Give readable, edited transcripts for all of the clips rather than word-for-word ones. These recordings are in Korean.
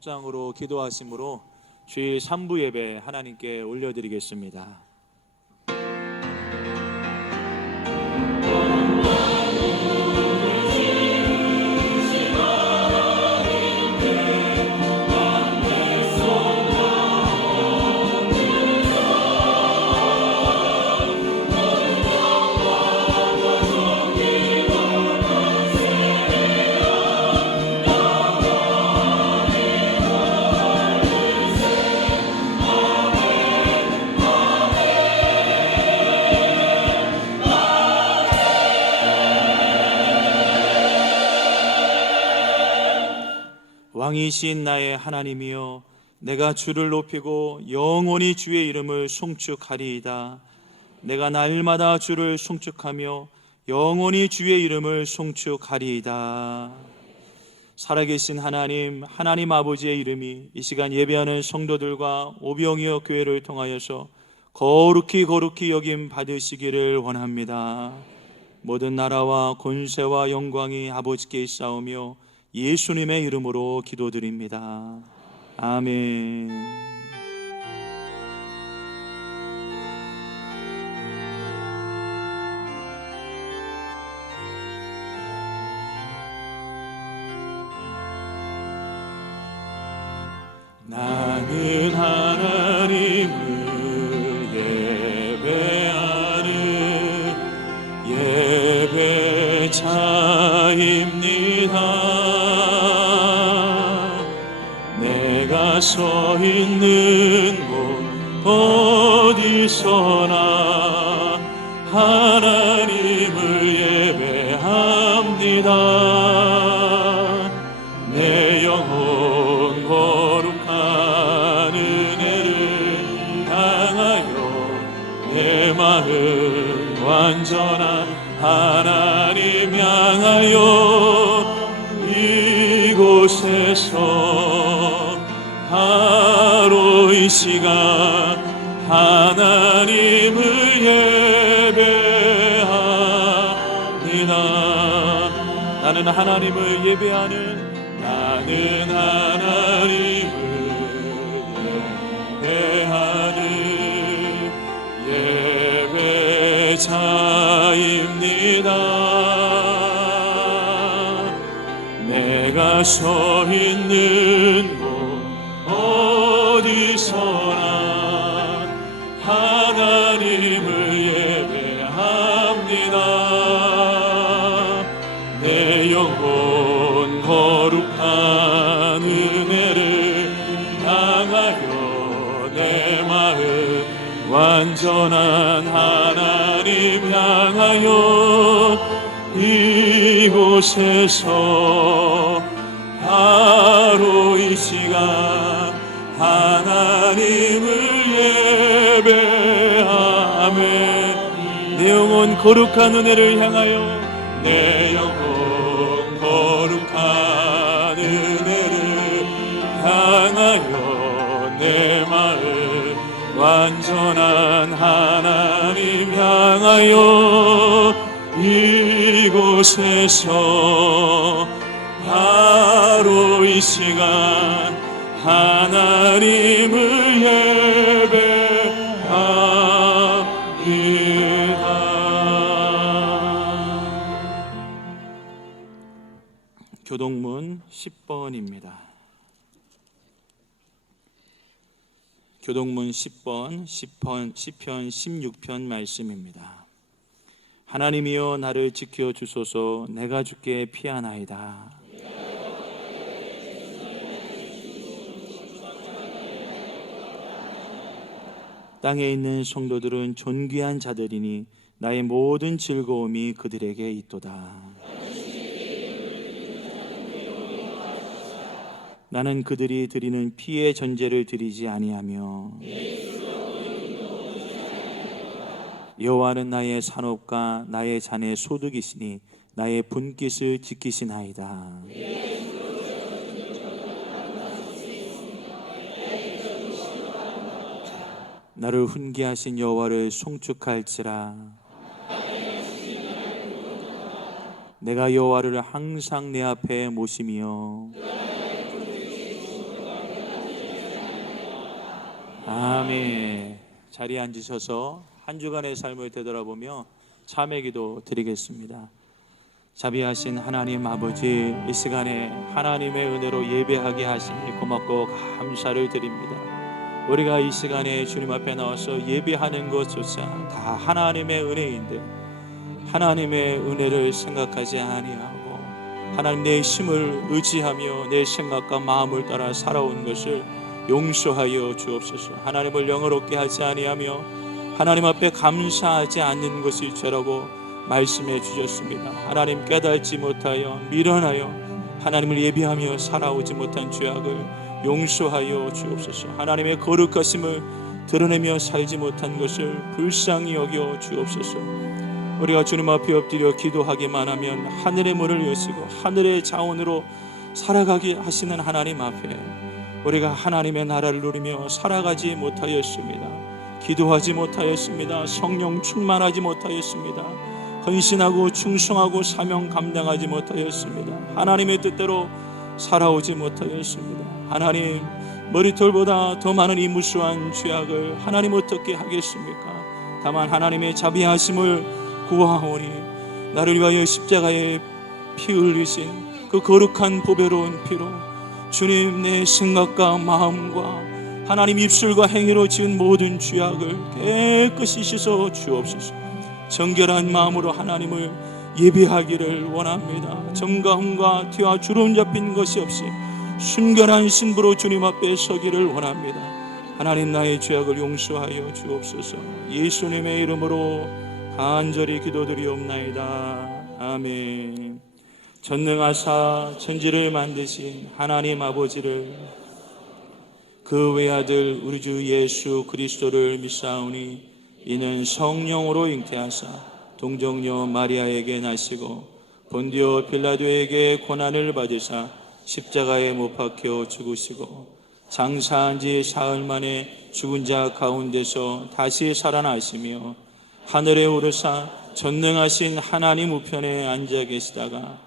장으로 기도하심으로 주일 3부 예배 하나님께 올려드리겠습니다. 왕이신 나의 하나님이여, 내가 주를 높이고 영원히 주의 이름을 송축하리이다. 내가 날마다 주를 송축하며 영원히 주의 이름을 송축하리이다. 살아계신 하나님, 하나님 아버지의 이름이 이 시간 예배하는 성도들과 오병이어 교회를 통하여서 거룩히 여김 받으시기를 원합니다. 모든 나라와 권세와 영광이 아버지께 있사오며 예수님의 이름으로 기도드립니다. 아멘. 나는 하나님을 예배하는 예배자입니다. 내가 서 있는 곳 어디서나 하나님을 예배합니다. 내 영혼 거룩한 은혜를 향하여 내 마음 완전한 하나님 향하여 이곳에서 바로 이 시간 하나님을 예배합니다. 나는 하나님을 예배하는, 나는 하나님을 예배하는 예배자입니다. 내가 서 있는 곳 어디서나 하나님을 예배합니다. 내 영혼 거룩한 은혜를 향하여 내 마음 완전한 하나님 향하여 이곳에서 바로 이 시간 하나님을 예배하며 내 영혼 거룩한 은혜를 향하여 내 영혼 거룩한 은혜를 향하여 내 마음 완전한 하나님 향하여 이곳에서 바로 이 시간 하나님을 예배합니다. 교동문 10번입니다. 교동문 10번, 시편 16편 말씀입니다. 하나님이여 나를 지켜 주소서. 내가 주께 피하나이다. 땅에 있는 성도들은 존귀한 자들이니 나의 모든 즐거움이 그들에게 있도다. 나는 그들이 드리는 피의 전제를 드리지 아니하며 여호와는 나의 산업과 나의 잔의 소득이시니 나의 분깃을 지키시나이다. 나를 훈계하신 여호와를 송축할지라. 내가 여호와를 항상 내 앞에 모시며 아멘. 자리에 앉으셔서 한 주간의 삶을 되돌아보며 참회 기도 드리겠습니다. 자비하신 하나님 아버지, 이 시간에 하나님의 은혜로 예배하게 하시니 고맙고 감사를 드립니다. 우리가 이 시간에 주님 앞에 나와서 예배하는 것조차 다 하나님의 은혜인데 하나님의 은혜를 생각하지 아니하고 하나님 내 힘을 의지하며 내 생각과 마음을 따라 살아온 것을 용서하여 주옵소서. 하나님을 영어롭게 하지 아니하며 하나님 앞에 감사하지 않는 것이 죄라고 말씀해 주셨습니다. 하나님 깨닫지 못하여 미련하여 하나님을 예배하며 살아오지 못한 죄악을 용서하여 주옵소서. 하나님의 거룩하심을 드러내며 살지 못한 것을 불쌍히 여겨 주옵소서. 우리가 주님 앞에 엎드려 기도하기만 하면 하늘의 문을 여시고 하늘의 자원으로 살아가게 하시는 하나님 앞에 우리가 하나님의 나라를 누리며 살아가지 못하였습니다. 기도하지 못하였습니다. 성령 충만하지 못하였습니다. 헌신하고 충성하고 사명 감당하지 못하였습니다. 하나님의 뜻대로 살아오지 못하였습니다. 하나님, 머리털보다 더 많은 이 무수한 죄악을 하나님 어떻게 하겠습니까? 다만 하나님의 자비하심을 구하오니 나를 위하여 십자가에 피 흘리신 그 거룩한 보배로운 피로 주님 내 생각과 마음과 하나님 입술과 행위로 지은 모든 죄악을 깨끗이 씻어 주옵소서. 정결한 마음으로 하나님을 예배하기를 원합니다. 정가함과 티와 주름 잡힌 것이 없이 순결한 신부로 주님 앞에 서기를 원합니다. 하나님 나의 죄악을 용서하여 주옵소서. 예수님의 이름으로 간절히 기도드리옵나이다. 아멘. 전능하사 천지를 만드신 하나님 아버지를 그 외아들 우리 주 예수 그리스도를 믿사오니 이는 성령으로 잉태하사 동정녀 마리아에게 나시고 본디오 빌라도에게 고난을 받으사 십자가에 못 박혀 죽으시고 장사한 지 사흘 만에 죽은 자 가운데서 다시 살아나시며 하늘에 오르사 전능하신 하나님 우편에 앉아 계시다가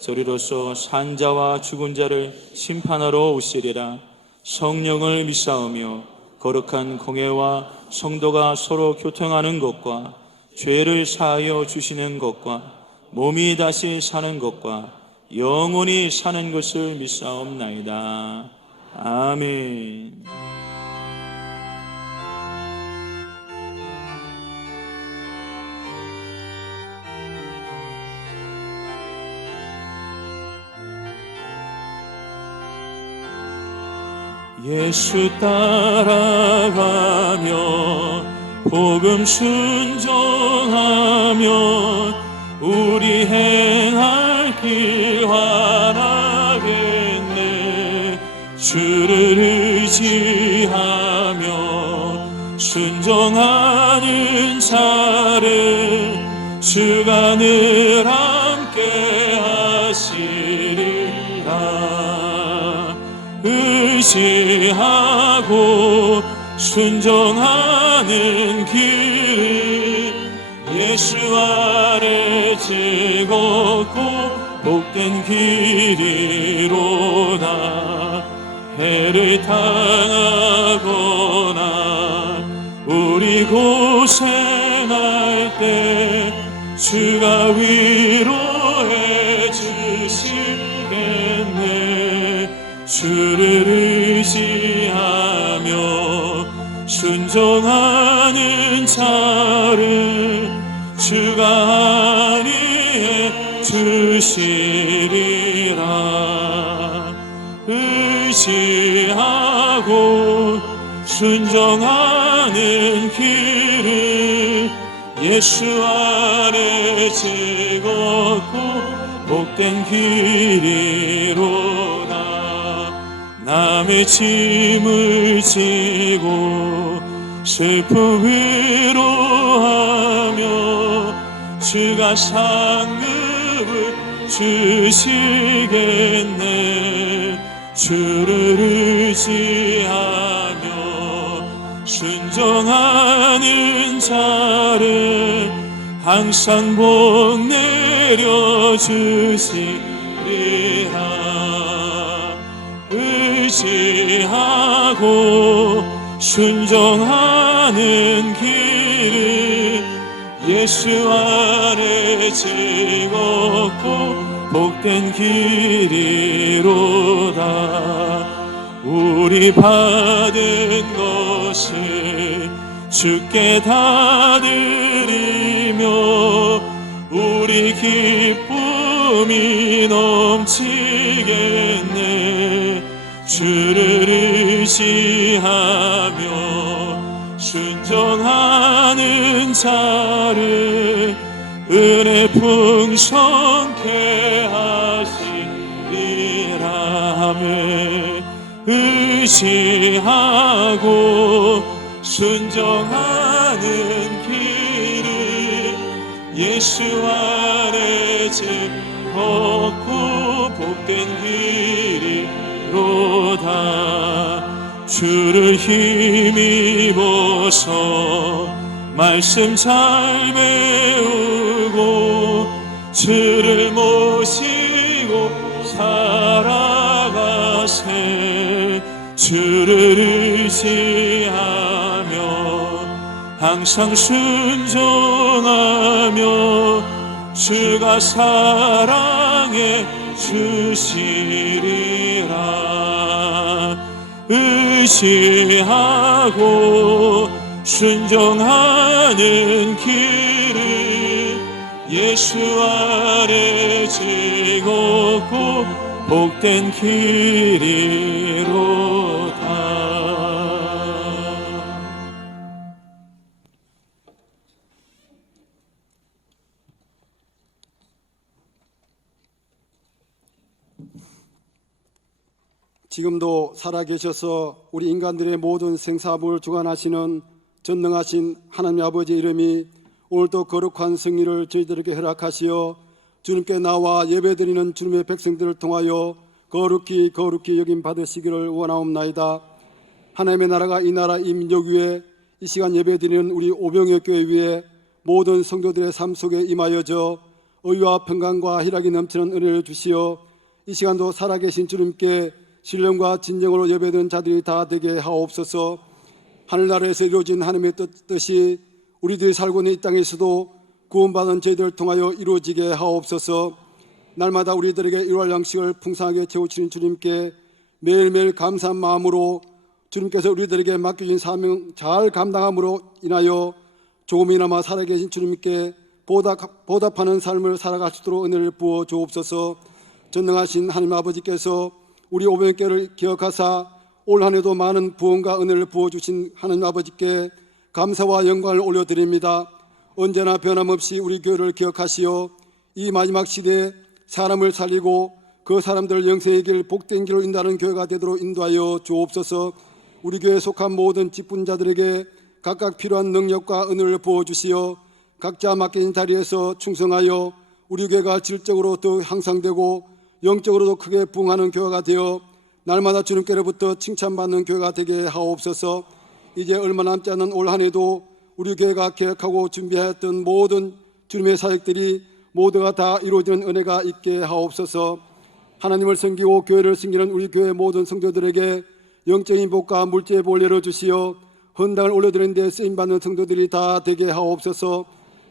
저리로서 산자와 죽은 자를 심판하러 오시리라. 성령을 믿사오며 거룩한 공회와 성도가 서로 교통하는 것과 죄를 사하여 주시는 것과 몸이 다시 사는 것과 영원히 사는 것을 믿사옵나이다. 아멘. 예수 따라가며 복음 순종하며 우리 행할 길 환하겠네. 주를 의지하며 순종하는 자를 주가 늘 함께 하시리라. 의지하고 순종하는 길 예수 아래 즐겁고 복된 길이로다. 해를 당하거나 우리 고생할 때 주가 위로해 주시겠네. 주를 의지하며 순종하는 자를 주가 안위해 주시리라. 의지하고 순종하는 길을 예수 안에 즐겁고 복된 길이로다. 남의 짐을 지고 슬픔 위로하며 주가 상급을 주시겠네. 주를 의지하며 순종하는 자를 항상 복 내려주시리라. 의지하고 순종하는 길은 예수 안에 즐겁고 복된 길이로다. 우리 받은 것을 주께 다 드리며 우리 기쁨이 넘치겠네. 주를 의지하며 순종하는 자를 은혜 풍성케 하시리라. 의지하고 순종하는 길을 예수 안에 즐겁고 복된 길이로다. 주를 힘입어서 말씀 잘 배우고 주를 모시고 살아가세. 주를 의지하며 항상 순종하며 주가 사랑해 주시리라. 의지하고 순종하는 길을 예수 안에 즐겁고 복된 길이로다. 지금도 살아계셔서 우리 인간들의 모든 생사부를 주관하시는 전능하신 하나님 아버지 이름이 오늘도 거룩한 승리를 저희들에게 허락하시어 주님께 나와 예배드리는 주님의 백성들을 통하여 거룩히 여김 받으시기를 원하옵나이다. 하나님의 나라가 이 나라 이 민족 위에 이 시간 예배드리는 우리 오병의 교회 위에 모든 성도들의 삶 속에 임하여져 의와 평강과 희락이 넘치는 은혜를 주시어 이 시간도 살아계신 주님께 신령과 진정으로 예배드리는 자들이 다 되게 하옵소서. 하늘나라에서 이루어진 하나님의 뜻이 우리들이 살고 있는 이 땅에서도 구원받은 저희들을 통하여 이루어지게 하옵소서. 날마다 우리들에게 일할 양식을 풍성하게 채우시는 주님께 매일매일 감사한 마음으로 주님께서 우리들에게 맡겨진 사명 잘 감당함으로 인하여 조금이나마 살아계신 주님께 보답하는 삶을 살아갈 수 있도록 은혜를 부어 주옵소서. 전능하신 하나님 아버지께서 우리 오병교회를 기억하사 올 한 해도 많은 부恩과 은혜를 부어주신 하나님 아버지께 감사와 영광을 올려드립니다. 언제나 변함없이 우리 교회를 기억하시어 이 마지막 시대에 사람을 살리고 그 사람들을 영생의 길 복된 길로 인도하는 교회가 되도록 인도하여 주옵소서. 우리 교회에 속한 모든 직분자들에게 각각 필요한 능력과 은혜를 부어주시어 각자 맡긴 자리에서 충성하여 우리 교회가 질적으로 더 향상되고 영적으로도 크게 부흥하는 교회가 되어 날마다 주님께로부터 칭찬받는 교회가 되게 하옵소서. 이제 얼마 남지 않은 올 한 해도 우리 교회가 계획하고 준비하였던 모든 주님의 사역들이 모두가 다 이루어지는 은혜가 있게 하옵소서. 하나님을 섬기고 교회를 섬기는 우리 교회 모든 성도들에게 영적인 복과 물질의 보혈을 주시어 헌당을 올려드리는 데 쓰임받는 성도들이 다 되게 하옵소서.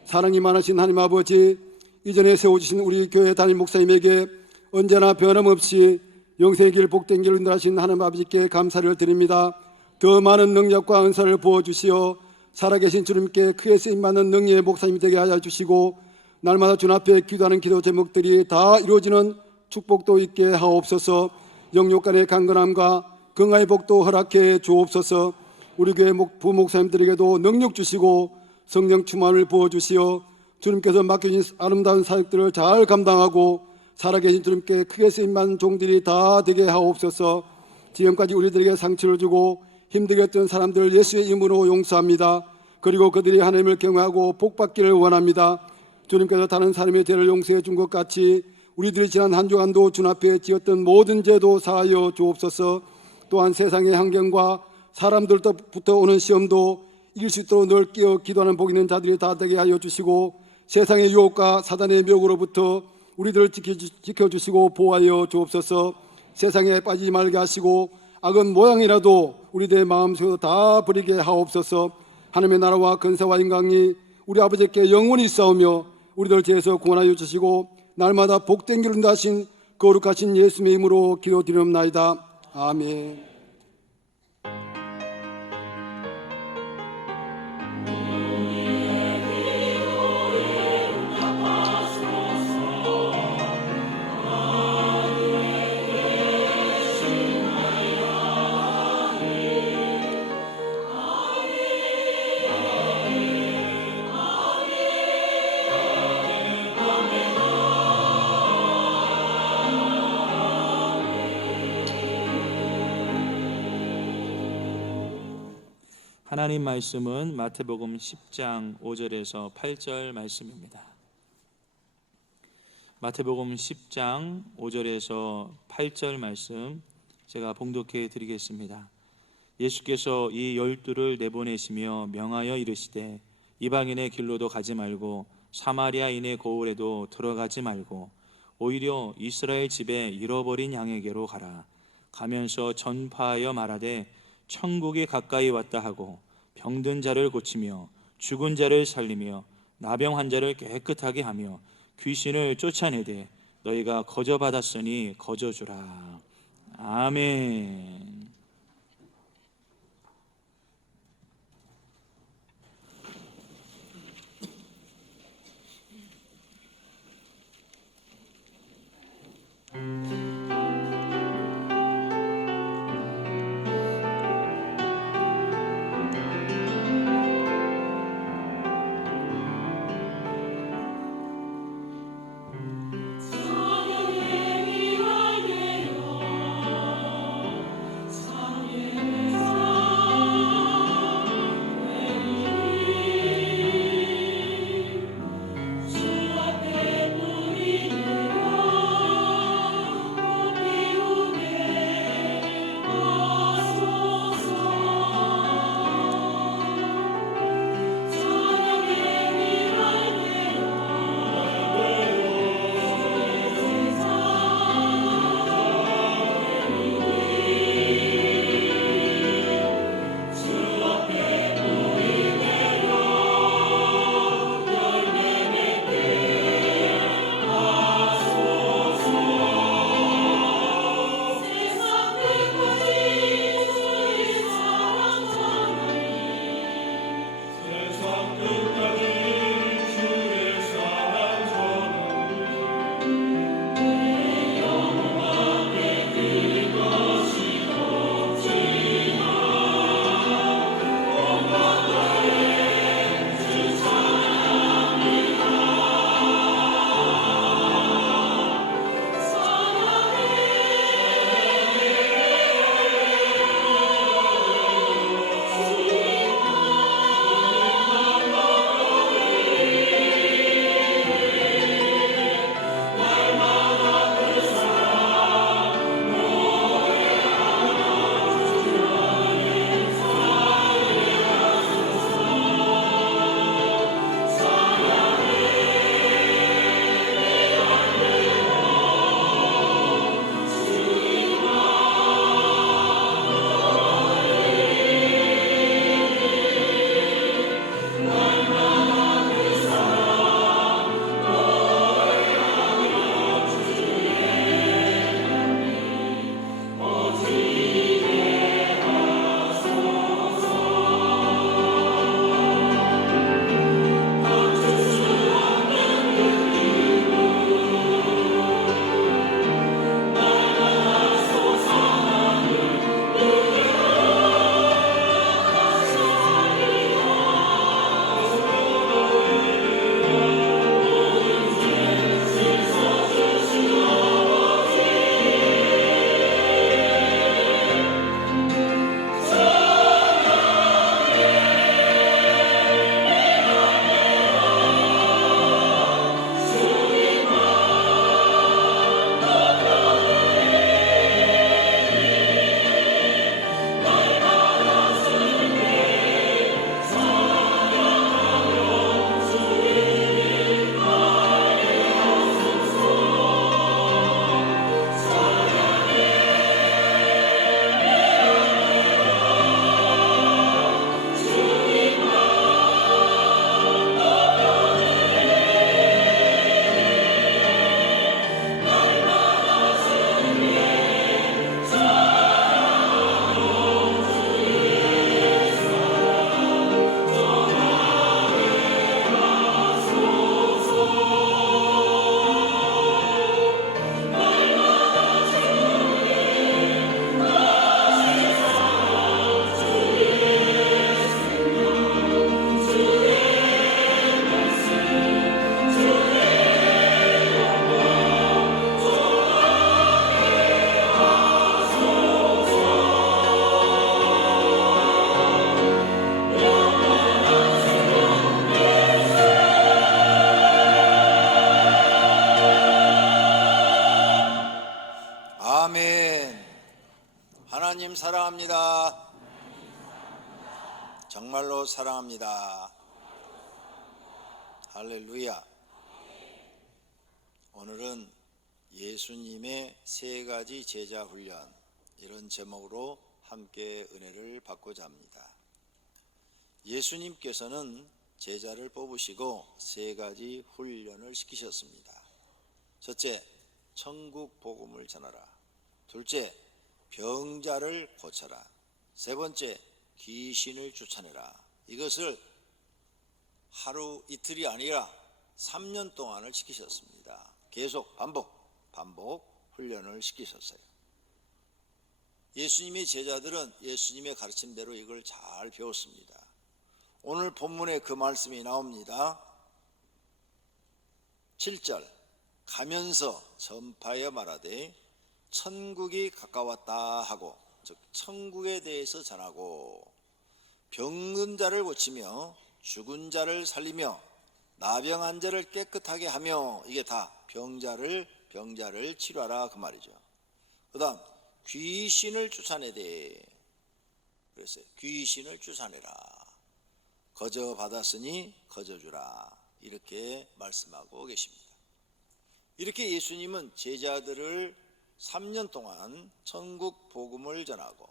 사랑이 많으신 하나님 아버지, 이전에 세워주신 우리 교회 담임 목사님에게 언제나 변함없이 영생의 길 복된 길을 인도하신 하나님 아버지께 감사를 드립니다. 더 많은 능력과 은사를 부어주시어 살아계신 주님께 크게 쓰임받는 능력의 목사님이 되게 하여 주시고 날마다 주님 앞에 기도하는 기도 제목들이 다 이루어지는 축복도 있게 하옵소서. 영육 간의 강건함과 건강의 복도 허락해 주옵소서. 우리 교회 부목사님들에게도 능력 주시고 성령 충만을 부어주시어 주님께서 맡겨진 아름다운 사역들을 잘 감당하고 살아계신 주님께 크게 쓰임받는 종들이 다 되게 하옵소서. 지금까지 우리들에게 상처를 주고 힘들게 했던 사람들을 예수의 이름으로 용서합니다. 그리고 그들이 하나님을 경외하고 복받기를 원합니다. 주님께서 다른 사람의 죄를 용서해 준 것 같이 우리들이 지난 한 주간도 주님 앞에 지었던 모든 죄도 사하여 주옵소서. 또한 세상의 환경과 사람들부터 오는 시험도 이길 수 있도록 늘 끼어 기도하는 복 있는 자들이 다 되게 하여 주시고 세상의 유혹과 사단의 미혹으로부터 우리들을 지켜주시고 보호하여 주옵소서. 세상에 빠지지 말게 하시고 악은 모양이라도 우리들의 마음속에서 다 버리게 하옵소서. 하나님의 나라와 근세와 영광이 우리 아버지께 영원히 있사오며 우리들 죄에서 구원하여 주시고 날마다 복된 길을 다신 거룩하신 예수님의 이름으로 기도드리옵나이다. 아멘. 하나님 말씀은 마태복음 10장 5절에서 8절 말씀입니다. 마태복음 10장 5절에서 8절 말씀 제가 봉독해 드리겠습니다. 예수께서 이 12를 내보내시며 명하여 이르시되 이방인의 길로도 가지 말고 사마리아인의 고을에도 들어가지 말고 오히려 이스라엘 집에 잃어버린 양에게로 가라. 가면서 전파하여 말하되 천국이 가까이 왔다 하고 병든 자를 고치며 죽은 자를 살리며 나병 환자를 깨끗하게 하며 귀신을 쫓아내되 너희가 거저 받았으니 거저 주라. 아멘. 하나님 사랑합니다. 정말로 사랑합니다. 할렐루야. 오늘은 예수님의 세 가지 제자 훈련, 이런 제목으로 함께 은혜를 받고자 합니다. 예수님께서는 제자를 뽑으시고 세 가지 훈련을 시키셨습니다. 첫째, 천국 복음을 전하라. 둘째, 병자를 고쳐라. 세 번째, 귀신을 쫓아내라. 이것을 하루 이틀이 아니라 3년 동안을 시키셨습니다. 계속 반복 훈련을 시키셨어요. 예수님의 제자들은 예수님의 가르침대로 이걸 잘 배웠습니다. 오늘 본문에 그 말씀이 나옵니다. 7절, 가면서 전파하여 말하되 천국이 가까웠다 하고, 즉 천국에 대해서 전하고, 병든 자를 고치며 죽은 자를 살리며 나병한 자를 깨끗하게 하며, 이게 다 병자를 치료하라 그 말이죠. 그 다음 귀신을 쫓아내되, 그랬어요. 귀신을 쫓아내라. 거저 받았으니 거저 주라, 이렇게 말씀하고 계십니다. 이렇게 예수님은 제자들을 3년 동안 천국 복음을 전하고,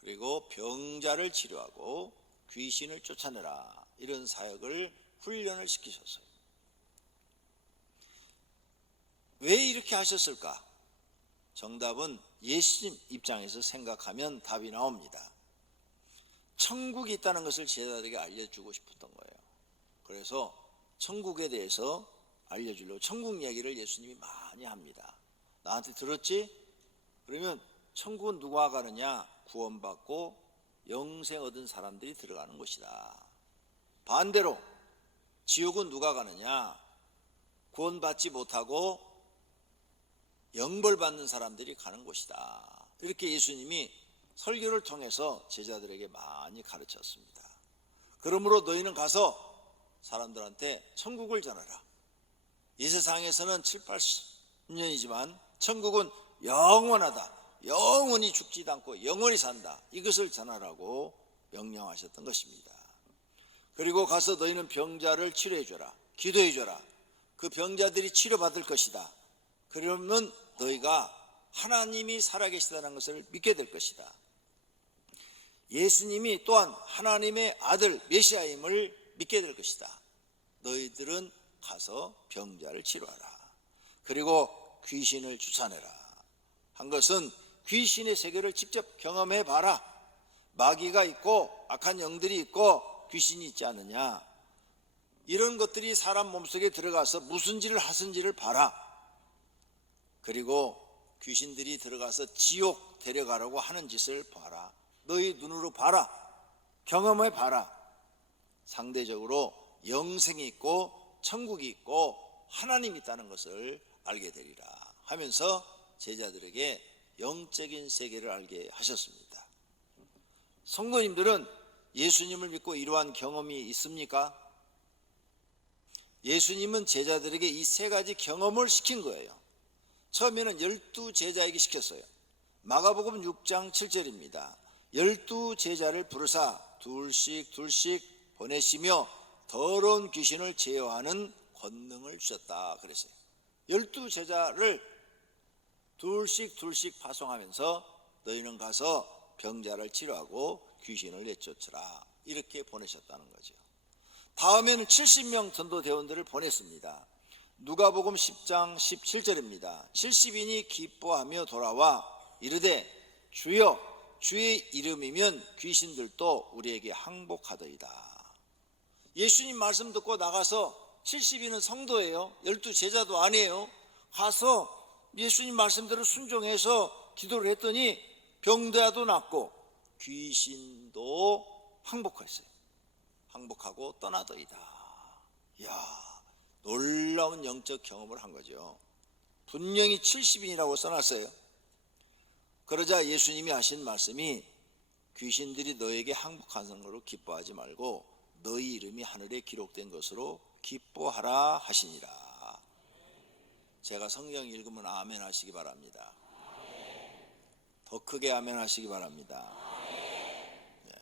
그리고 병자를 치료하고 귀신을 쫓아내라, 이런 사역을 훈련을 시키셨어요. 왜 이렇게 하셨을까? 정답은 예수님 입장에서 생각하면 답이 나옵니다. 천국이 있다는 것을 제자들에게 알려주고 싶었던 거예요. 그래서 천국에 대해서 알려주려고 천국 이야기를 예수님이 많이 합니다. 나한테 들었지? 그러면 천국은 누가 가느냐? 구원받고 영생 얻은 사람들이 들어가는 곳이다. 반대로 지옥은 누가 가느냐? 구원받지 못하고 영벌받는 사람들이 가는 곳이다. 이렇게 예수님이 설교를 통해서 제자들에게 많이 가르쳤습니다. 그러므로 너희는 가서 사람들한테 천국을 전하라. 이 세상에서는 7, 80년이지만 천국은 영원하다. 영원히 죽지도 않고 영원히 산다. 이것을 전하라고 명령하셨던 것입니다. 그리고 가서 너희는 병자를 치료해줘라. 기도해줘라. 그 병자들이 치료받을 것이다. 그러면 너희가 하나님이 살아계시다는 것을 믿게 될 것이다. 예수님이 또한 하나님의 아들 메시아임을 믿게 될 것이다. 너희들은 가서 병자를 치료하라. 그리고 귀신을 쫓아내라. 한 것은 귀신의 세계를 직접 경험해 봐라. 마귀가 있고 악한 영들이 있고 귀신이 있지 않느냐. 이런 것들이 사람 몸속에 들어가서 무슨 짓을 하는지를 봐라. 그리고 귀신들이 들어가서 지옥 데려가려고 하는 짓을 봐라. 너희 눈으로 봐라. 경험해 봐라. 상대적으로 영생이 있고 천국이 있고 하나님이 있다는 것을 알게 되리라 하면서 제자들에게 영적인 세계를 알게 하셨습니다. 성도님들은 예수님을 믿고 이러한 경험이 있습니까? 예수님은 제자들에게 이 세 가지 경험을 시킨 거예요. 처음에는 12제자에게 시켰어요. 마가복음 6장 7절입니다. 12제자를 부르사 둘씩 보내시며 더러운 귀신을 제어하는 권능을 주셨다 그랬어요. 12제자를 둘씩 파송하면서 너희는 가서 병자를 치료하고 귀신을 내쫓으라, 이렇게 보내셨다는 거죠. 다음에는 70명 전도대원들을 보냈습니다. 누가복음 10장 17절입니다. 70인이 기뻐하며 돌아와 이르되 주여, 주의 이름이면 귀신들도 우리에게 항복하더이다. 예수님 말씀 듣고 나가서 70인은 성도예요. 12제자도 아니에요. 가서 예수님 말씀대로 순종해서 기도를 했더니 병자도 낫고 귀신도 항복했어요. 항복하고 떠나더이다. 이야, 놀라운 영적 경험을 한 거죠. 분명히 70인이라고 써놨어요. 그러자 예수님이 하신 말씀이 귀신들이 너에게 항복하는 것으로 기뻐하지 말고 너희 이름이 하늘에 기록된 것으로 기뻐하라 하시니라. 제가 성경 읽으면 아멘 하시기 바랍니다. 더 크게 아멘 하시기 바랍니다. 네.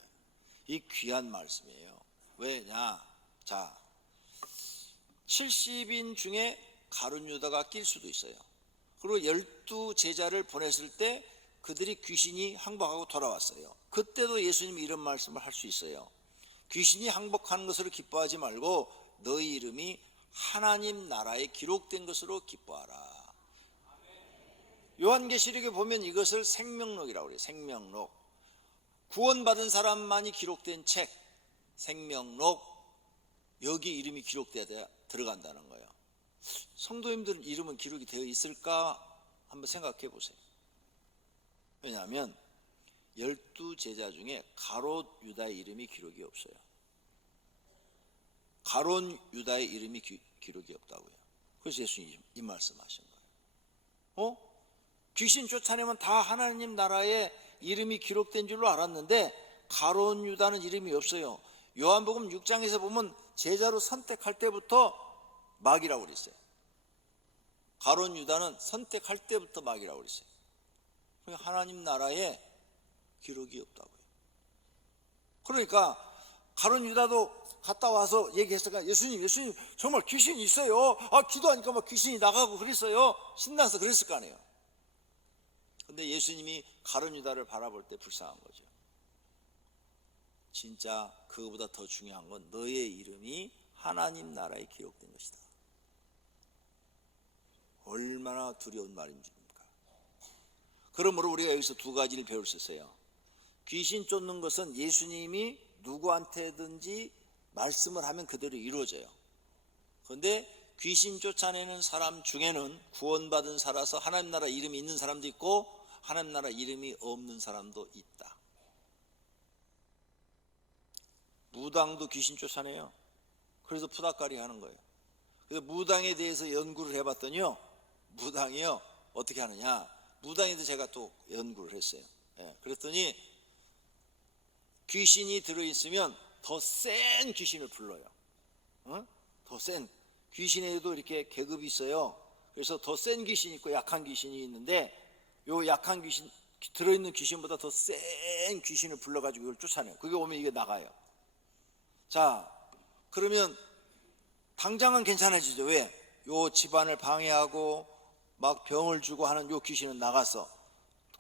이 귀한 말씀이에요. 왜냐? 자, 70인 중에 가룟 유다가 낄 수도 있어요. 그리고 12제자를 보냈을 때 그들이 귀신이 항복하고 돌아왔어요. 그때도 예수님이 이런 말씀을 할 수 있어요. 귀신이 항복하는 것으로 기뻐하지 말고 너희 이름이 하나님 나라에 기록된 것으로 기뻐하라. 요한계시록에 보면 이것을 생명록이라고 그래요. 생명록. 구원받은 사람만이 기록된 책, 생명록. 여기 이름이 기록되어야 들어간다는 거예요. 성도님들 이름은 기록이 되어 있을까 한번 생각해 보세요. 왜냐하면 12제자 중에 가롯 유다의 이름이 기록이 없어요. 가롯 유다의 이름이 기록이 없다고요. 그래서 예수님이 이 말씀하신 거예요. 귀신 쫓아내면 다 하나님 나라에 이름이 기록된 줄로 알았는데 가롯 유다는 이름이 없어요. 요한복음 6장에서 보면 제자로 선택할 때부터 막이라고 그랬어요. 가롯 유다는 선택할 때부터 막이라고 그랬어요. 하나님 나라에 기록이 없다고요. 그러니까 가롯 유다도 갔다 와서 얘기했으니까 예수님 정말 귀신이 있어요. 기도하니까 막 귀신이 나가고 그랬어요. 신나서 그랬을 거 아니에요. 근데 예수님이 가룟 유다를 바라볼 때 불쌍한 거죠. 진짜 그거보다 더 중요한 건 너의 이름이 하나님 나라에 기록된 것이다. 얼마나 두려운 말인지입니까? 그러므로 우리가 여기서 두 가지를 배울 수 있어요. 귀신 쫓는 것은 예수님이 누구한테든지 말씀을 하면 그대로 이루어져요. 그런데 귀신 쫓아내는 사람 중에는 구원받은 살아서 하나님 나라 이름이 있는 사람도 있고 하나님 나라 이름이 없는 사람도 있다. 무당도 귀신 쫓아내요. 그래서 푸닥거리 하는 거예요. 그래서 무당에 대해서 연구를 해봤더니요, 무당이요 어떻게 하느냐, 무당에도 제가 또 연구를 했어요. 그랬더니 귀신이 들어있으면 더 센 귀신을 불러요. 더 센 귀신에도 이렇게 계급이 있어요. 그래서 더 센 귀신이 있고 약한 귀신이 있는데 요 약한 귀신, 들어있는 귀신보다 더 센 귀신을 불러가지고 이걸 쫓아내요. 그게 오면 이게 나가요. 자, 그러면 당장은 괜찮아지죠. 왜? 요 집안을 방해하고 막 병을 주고 하는 요 귀신은 나가서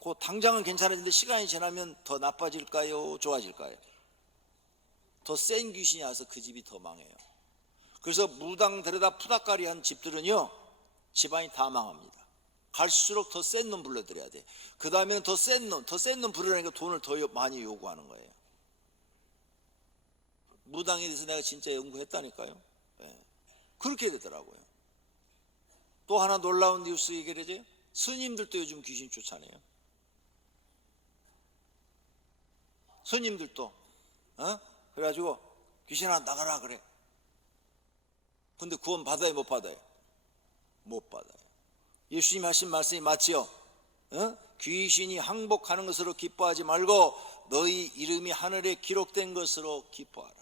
그 당장은 괜찮아지는데 시간이 지나면 더 나빠질까요? 좋아질까요? 더 센 귀신이 와서 그 집이 더 망해요. 그래서 무당 데려다 푸닥거리한 집들은요 집안이 다 망합니다. 갈수록 더 센 놈 불러드려야 돼. 그 다음에는 더 센 놈 부르려니까 돈을 더 많이 요구하는 거예요. 무당에 대해서 내가 진짜 연구했다니까요. 그렇게 되더라고요. 또 하나 놀라운 뉴스 얘기를 해줘요. 스님들도 요즘 귀신 쫓아내요. 스님들도 그래가지고 귀신아 나가라 그래. 근데 구원 받아요 못 받아요? 못 받아요. 예수님이 하신 말씀이 맞지요? 귀신이 항복하는 것으로 기뻐하지 말고 너희 이름이 하늘에 기록된 것으로 기뻐하라.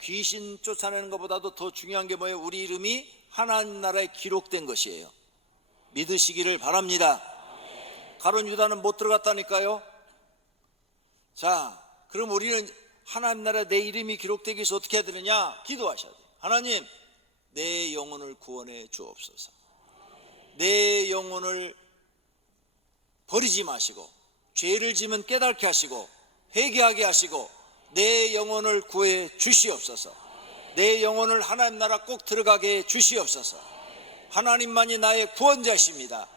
귀신 쫓아내는 것보다도 더 중요한 게 뭐예요? 우리 이름이 하나님 나라에 기록된 것이에요. 믿으시기를 바랍니다. 가룟 유다는 못 들어갔다니까요. 자, 그럼 우리는 하나님 나라에 내 이름이 기록되기 위해서 어떻게 해야 되느냐? 기도하셔야 돼요. 하나님, 내 영혼을 구원해 주옵소서. 내 영혼을 버리지 마시고 죄를 지면 깨닫게 하시고 회개하게 하시고 내 영혼을 구해 주시옵소서. 내 영혼을 하나님 나라 꼭 들어가게 해 주시옵소서. 하나님만이 나의 구원자십니다.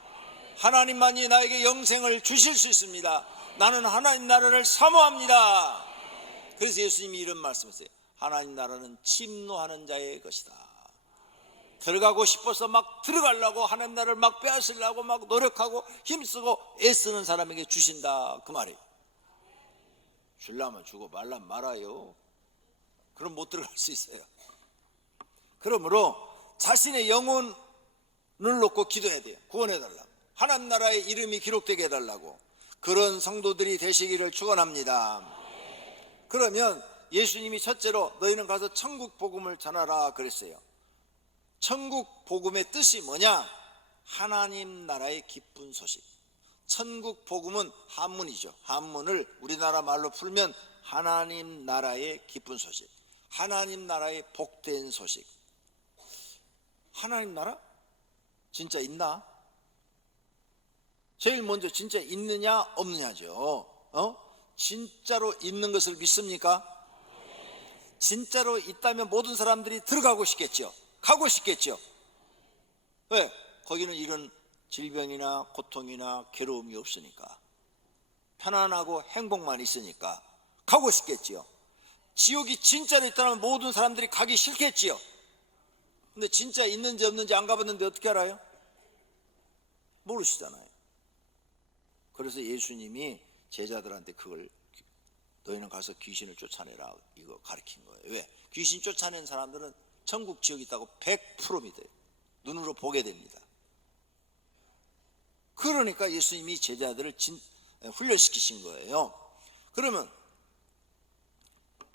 하나님만이 나에게 영생을 주실 수 있습니다. 나는 하나님 나라를 사모합니다. 그래서 예수님이 이런 말씀하세요. 하나님 나라는 침노하는 자의 것이다. 들어가고 싶어서 막 들어가려고 하나님 나라를 막 빼앗으려고 막 노력하고 힘쓰고 애쓰는 사람에게 주신다 그 말이에요. 주려면 주고 말라면 말아요. 그럼 못 들어갈 수 있어요. 그러므로 자신의 영혼을 놓고 기도해야 돼요. 구원해달라고, 하나님 나라의 이름이 기록되게 해달라고. 그런 성도들이 되시기를 축원합니다. 그러면 예수님이 첫째로 너희는 가서 천국 복음을 전하라 그랬어요. 천국 복음의 뜻이 뭐냐? 하나님 나라의 기쁜 소식. 천국 복음은 한문이죠. 한문을 우리나라 말로 풀면 하나님 나라의 기쁜 소식, 하나님 나라의 복된 소식. 하나님 나라? 진짜 있나? 제일 먼저 진짜 있느냐 없느냐죠. 진짜로 있는 것을 믿습니까? 진짜로 있다면 모든 사람들이 들어가고 싶겠죠. 가고 싶겠죠. 왜? 거기는 이런 질병이나 고통이나 괴로움이 없으니까, 편안하고 행복만 있으니까 가고 싶겠지요. 지옥이 진짜로 있다면 모든 사람들이 가기 싫겠지요. 근데 진짜 있는지 없는지 안 가봤는데 어떻게 알아요? 모르시잖아요. 그래서 예수님이 제자들한테 그걸 너희는 가서 귀신을 쫓아내라 이거 가르친 거예요. 왜? 귀신 쫓아낸 사람들은 천국 지옥이 있다고 100% 믿어요. 눈으로 보게 됩니다. 그러니까 예수님이 제자들을 훈련시키신 거예요. 그러면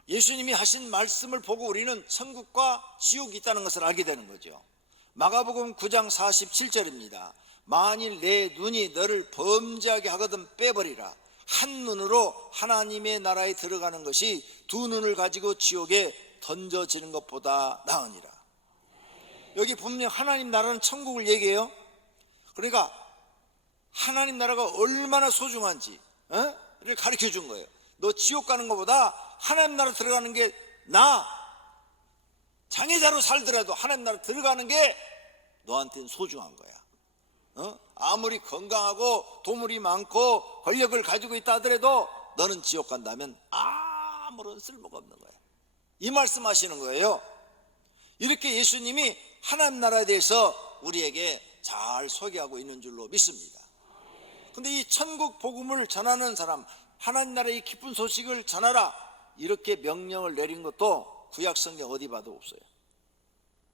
예수님이 하신 말씀을 보고 우리는 천국과 지옥이 있다는 것을 알게 되는 거죠. 마가복음 9장 47절입니다. 만일 내 눈이 너를 범죄하게 하거든 빼버리라. 한 눈으로 하나님의 나라에 들어가는 것이 두 눈을 가지고 지옥에 던져지는 것보다 나으니라. 여기 분명 하나님 나라는 천국을 얘기해요. 그러니까 하나님 나라가 얼마나 소중한지 를 가르쳐 준 거예요. 너 지옥 가는 것보다 하나님 나라 들어가는 게 나아. 장애자로 살더라도 하나님 나라 들어가는 게 너한테는 소중한 거야. 아무리 건강하고 도물이 많고 권력을 가지고 있다 하더라도 너는 지옥 간다면 아무런 쓸모가 없는 거야. 이 말씀 하시는 거예요. 이렇게 예수님이 하나님 나라에 대해서 우리에게 잘 소개하고 있는 줄로 믿습니다. 근데 이 천국 복음을 전하는 사람, 하나님 나라의 기쁜 소식을 전하라, 이렇게 명령을 내린 것도 구약 성경 어디 봐도 없어요.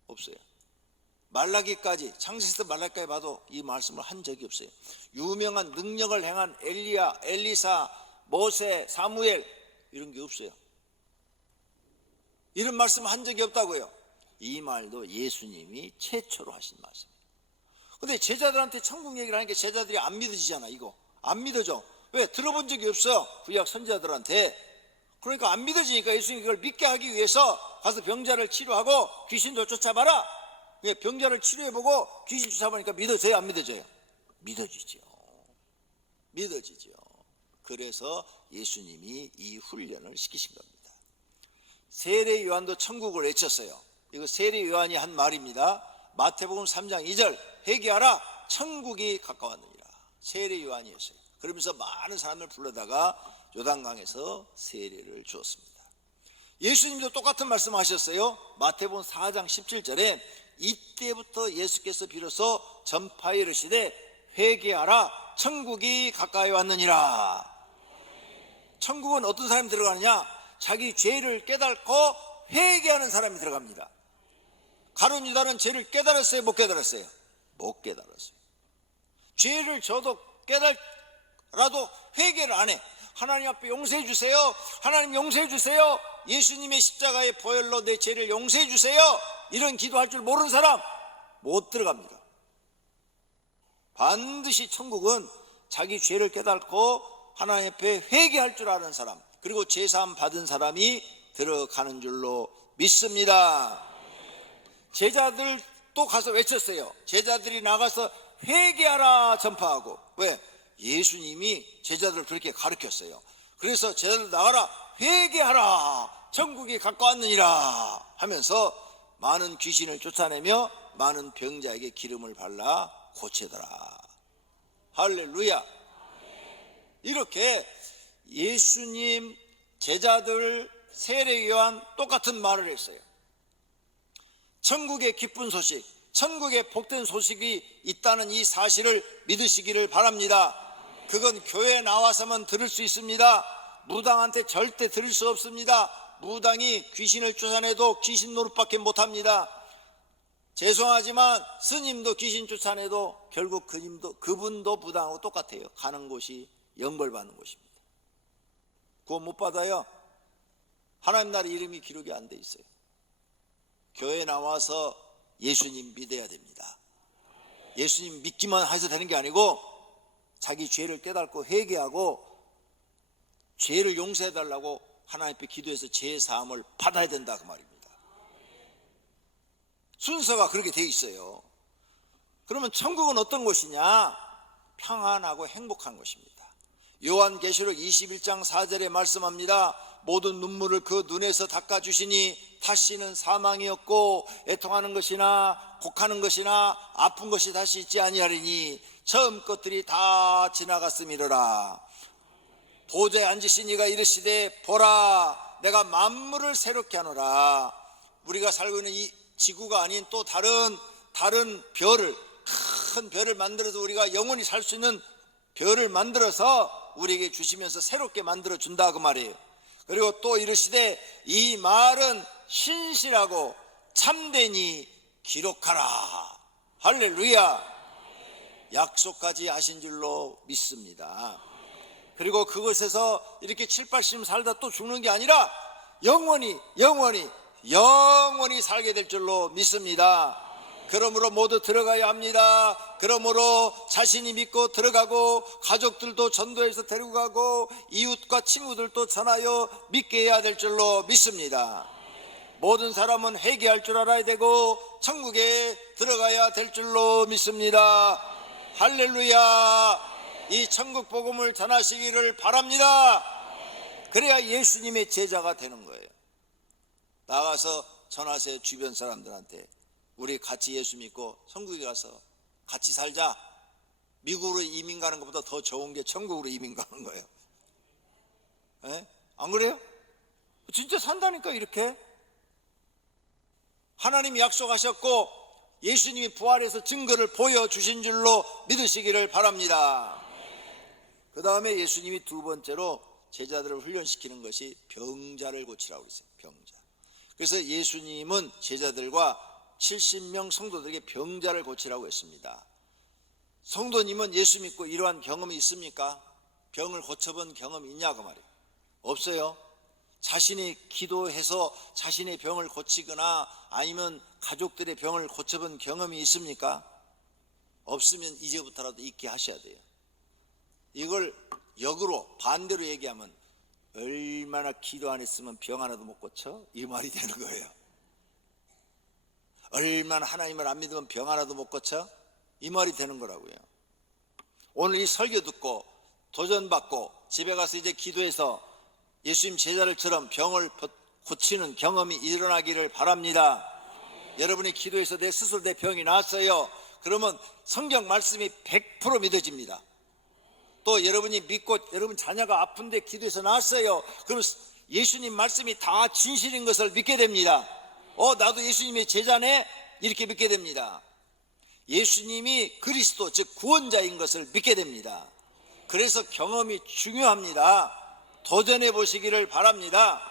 없어요. 말라기까지, 창세기부터 말라기까지 봐도 이 말씀을 한 적이 없어요. 유명한 능력을 행한 엘리야, 엘리사, 모세, 사무엘 이런 게 없어요. 이런 말씀 한 적이 없다고요. 이 말도 예수님이 최초로 하신 말씀이에요. 근데 제자들한테 천국 얘기를 하니까 제자들이 안 믿어지잖아. 이거 안 믿어져. 왜? 들어본 적이 없어, 구약 선지자들한테. 그러니까 안 믿어지니까 예수님이 그걸 믿게 하기 위해서 가서 병자를 치료하고 귀신도 쫓아봐라. 병자를 치료해보고 귀신 쫓아보니까 믿어져요, 안 믿어져요? 믿어지죠. 믿어지죠. 그래서 예수님이 이 훈련을 시키신 겁니다. 세례 요한도 천국을 외쳤어요. 이거 세례 요한이 한 말입니다. 마태복음 3장 2절, 회개하라, 천국이 가까웠느니라. 세례 요한이었어요. 그러면서 많은 사람을 불러다가 요단강에서 세례를 주었습니다. 예수님도 똑같은 말씀 하셨어요. 마태복음 4장 17절에 이때부터 예수께서 비로소 전파에 이르시되 회개하라, 천국이 가까이 왔느니라. 천국은 어떤 사람이 들어가느냐? 자기 죄를 깨닫고 회개하는 사람이 들어갑니다. 가룟 유다는 죄를 깨달았어요, 못 깨달았어요? 못 깨달았어요. 죄를 저도 깨달라도 회개를 안 해. 하나님 앞에 용서해 주세요, 하나님 용서해 주세요, 예수님의 십자가의 보혈로 내 죄를 용서해 주세요, 이런 기도할 줄 모르는 사람 못 들어갑니다. 반드시 천국은 자기 죄를 깨닫고 하나님 앞에 회개할 줄 아는 사람, 그리고 제사함 받은 사람이 들어가는 줄로 믿습니다. 제자들 또 가서 외쳤어요. 제자들이 나가서 회개하라 전파하고. 왜? 예수님이 제자들을 그렇게 가르쳤어요. 그래서 제자들 나가라, 회개하라, 천국이 가까웠느니라 하면서 많은 귀신을 쫓아내며 많은 병자에게 기름을 발라 고치더라. 할렐루야. 이렇게 예수님, 제자들, 세례 요한 똑같은 말을 했어요. 천국의 기쁜 소식, 천국의 복된 소식이 있다는 이 사실을 믿으시기를 바랍니다. 그건 교회에 나와서만 들을 수 있습니다. 무당한테 절대 들을 수 없습니다. 무당이 귀신을 쫓아내도 귀신 노릇밖에 못합니다. 죄송하지만 스님도 귀신 쫓아내도 결국 그분도 무당하고 똑같아요. 가는 곳이 영벌받는 곳입니다. 그거 못 받아요. 하나님 나라 이름이 기록이 안 돼 있어요. 교회에 나와서 예수님 믿어야 됩니다. 예수님 믿기만 해서 되는 게 아니고 자기 죄를 깨닫고 회개하고 죄를 용서해달라고 하나님 앞에 기도해서 죄 사함을 받아야 된다 그 말입니다. 순서가 그렇게 돼 있어요. 그러면 천국은 어떤 곳이냐? 평안하고 행복한 곳입니다. 요한계시록 21장 4절에 말씀합니다. 모든 눈물을 그 눈에서 닦아주시니 다시는 사망이 없고 애통하는 것이나 곡하는 것이나 아픈 것이 다시 있지 아니하리니 처음 것들이 다 지나갔음이로라. 보좌에 앉으신 이가 이르시되 보라 내가 만물을 새롭게 하노라. 우리가 살고 있는 이 지구가 아닌 또 다른 별을, 큰 별을 만들어서 우리가 영원히 살 수 있는 별을 만들어서 우리에게 주시면서 새롭게 만들어 준다 그 말이에요. 그리고 또 이르시되 이 말은 신실하고 참되니 기록하라. 할렐루야. 약속까지 하신 줄로 믿습니다. 그리고 그곳에서 이렇게 7, 80 살다 또 죽는 게 아니라 영원히 살게 될 줄로 믿습니다. 그러므로 모두 들어가야 합니다. 그러므로 자신이 믿고 들어가고 가족들도 전도해서 데리고 가고 이웃과 친구들도 전하여 믿게 해야 될 줄로 믿습니다. 모든 사람은 회개할 줄 알아야 되고 천국에 들어가야 될 줄로 믿습니다. 할렐루야. 이 천국 복음을 전하시기를 바랍니다. 그래야 예수님의 제자가 되는 거예요. 나가서 전하세요. 주변 사람들한테 우리 같이 예수 믿고 천국에 가서 같이 살자. 미국으로 이민 가는 것보다 더 좋은 게 천국으로 이민 가는 거예요. 에? 안 그래요? 진짜 산다니까. 이렇게 하나님이 약속하셨고 예수님이 부활해서 증거를 보여주신 줄로 믿으시기를 바랍니다. 그 다음에 예수님이 두 번째로 제자들을 훈련시키는 것이 병자를 고치라고 그랬어요. 병자. 그래서 예수님은 제자들과 70명 성도들에게 병자를 고치라고 했습니다. 성도님은 예수 믿고 이러한 경험이 있습니까? 병을 고쳐본 경험이 있냐고 말이에요. 없어요. 자신이 기도해서 자신의 병을 고치거나 아니면 가족들의 병을 고쳐본 경험이 있습니까? 없으면 이제부터라도 있게 하셔야 돼요. 이걸 역으로 반대로 얘기하면 얼마나 기도 안 했으면 병 하나도 못 고쳐? 이 말이 되는 거예요. 얼마나 하나님을 안 믿으면 병 하나도 못 고쳐? 이 말이 되는 거라고요. 오늘 이 설교 듣고 도전받고 집에 가서 이제 기도해서 예수님 제자들처럼 병을 고치는 경험이 일어나기를 바랍니다. 여러분이 기도해서 내 스스로 내 병이 나았어요. 그러면 성경 말씀이 100% 믿어집니다. 또 여러분이 믿고 여러분 자녀가 아픈데 기도해서 나았어요. 그럼 예수님 말씀이 다 진실인 것을 믿게 됩니다. 나도 예수님의 제자네 이렇게 믿게 됩니다. 예수님이 그리스도 즉 구원자인 것을 믿게 됩니다. 그래서 경험이 중요합니다. 도전해 보시기를 바랍니다.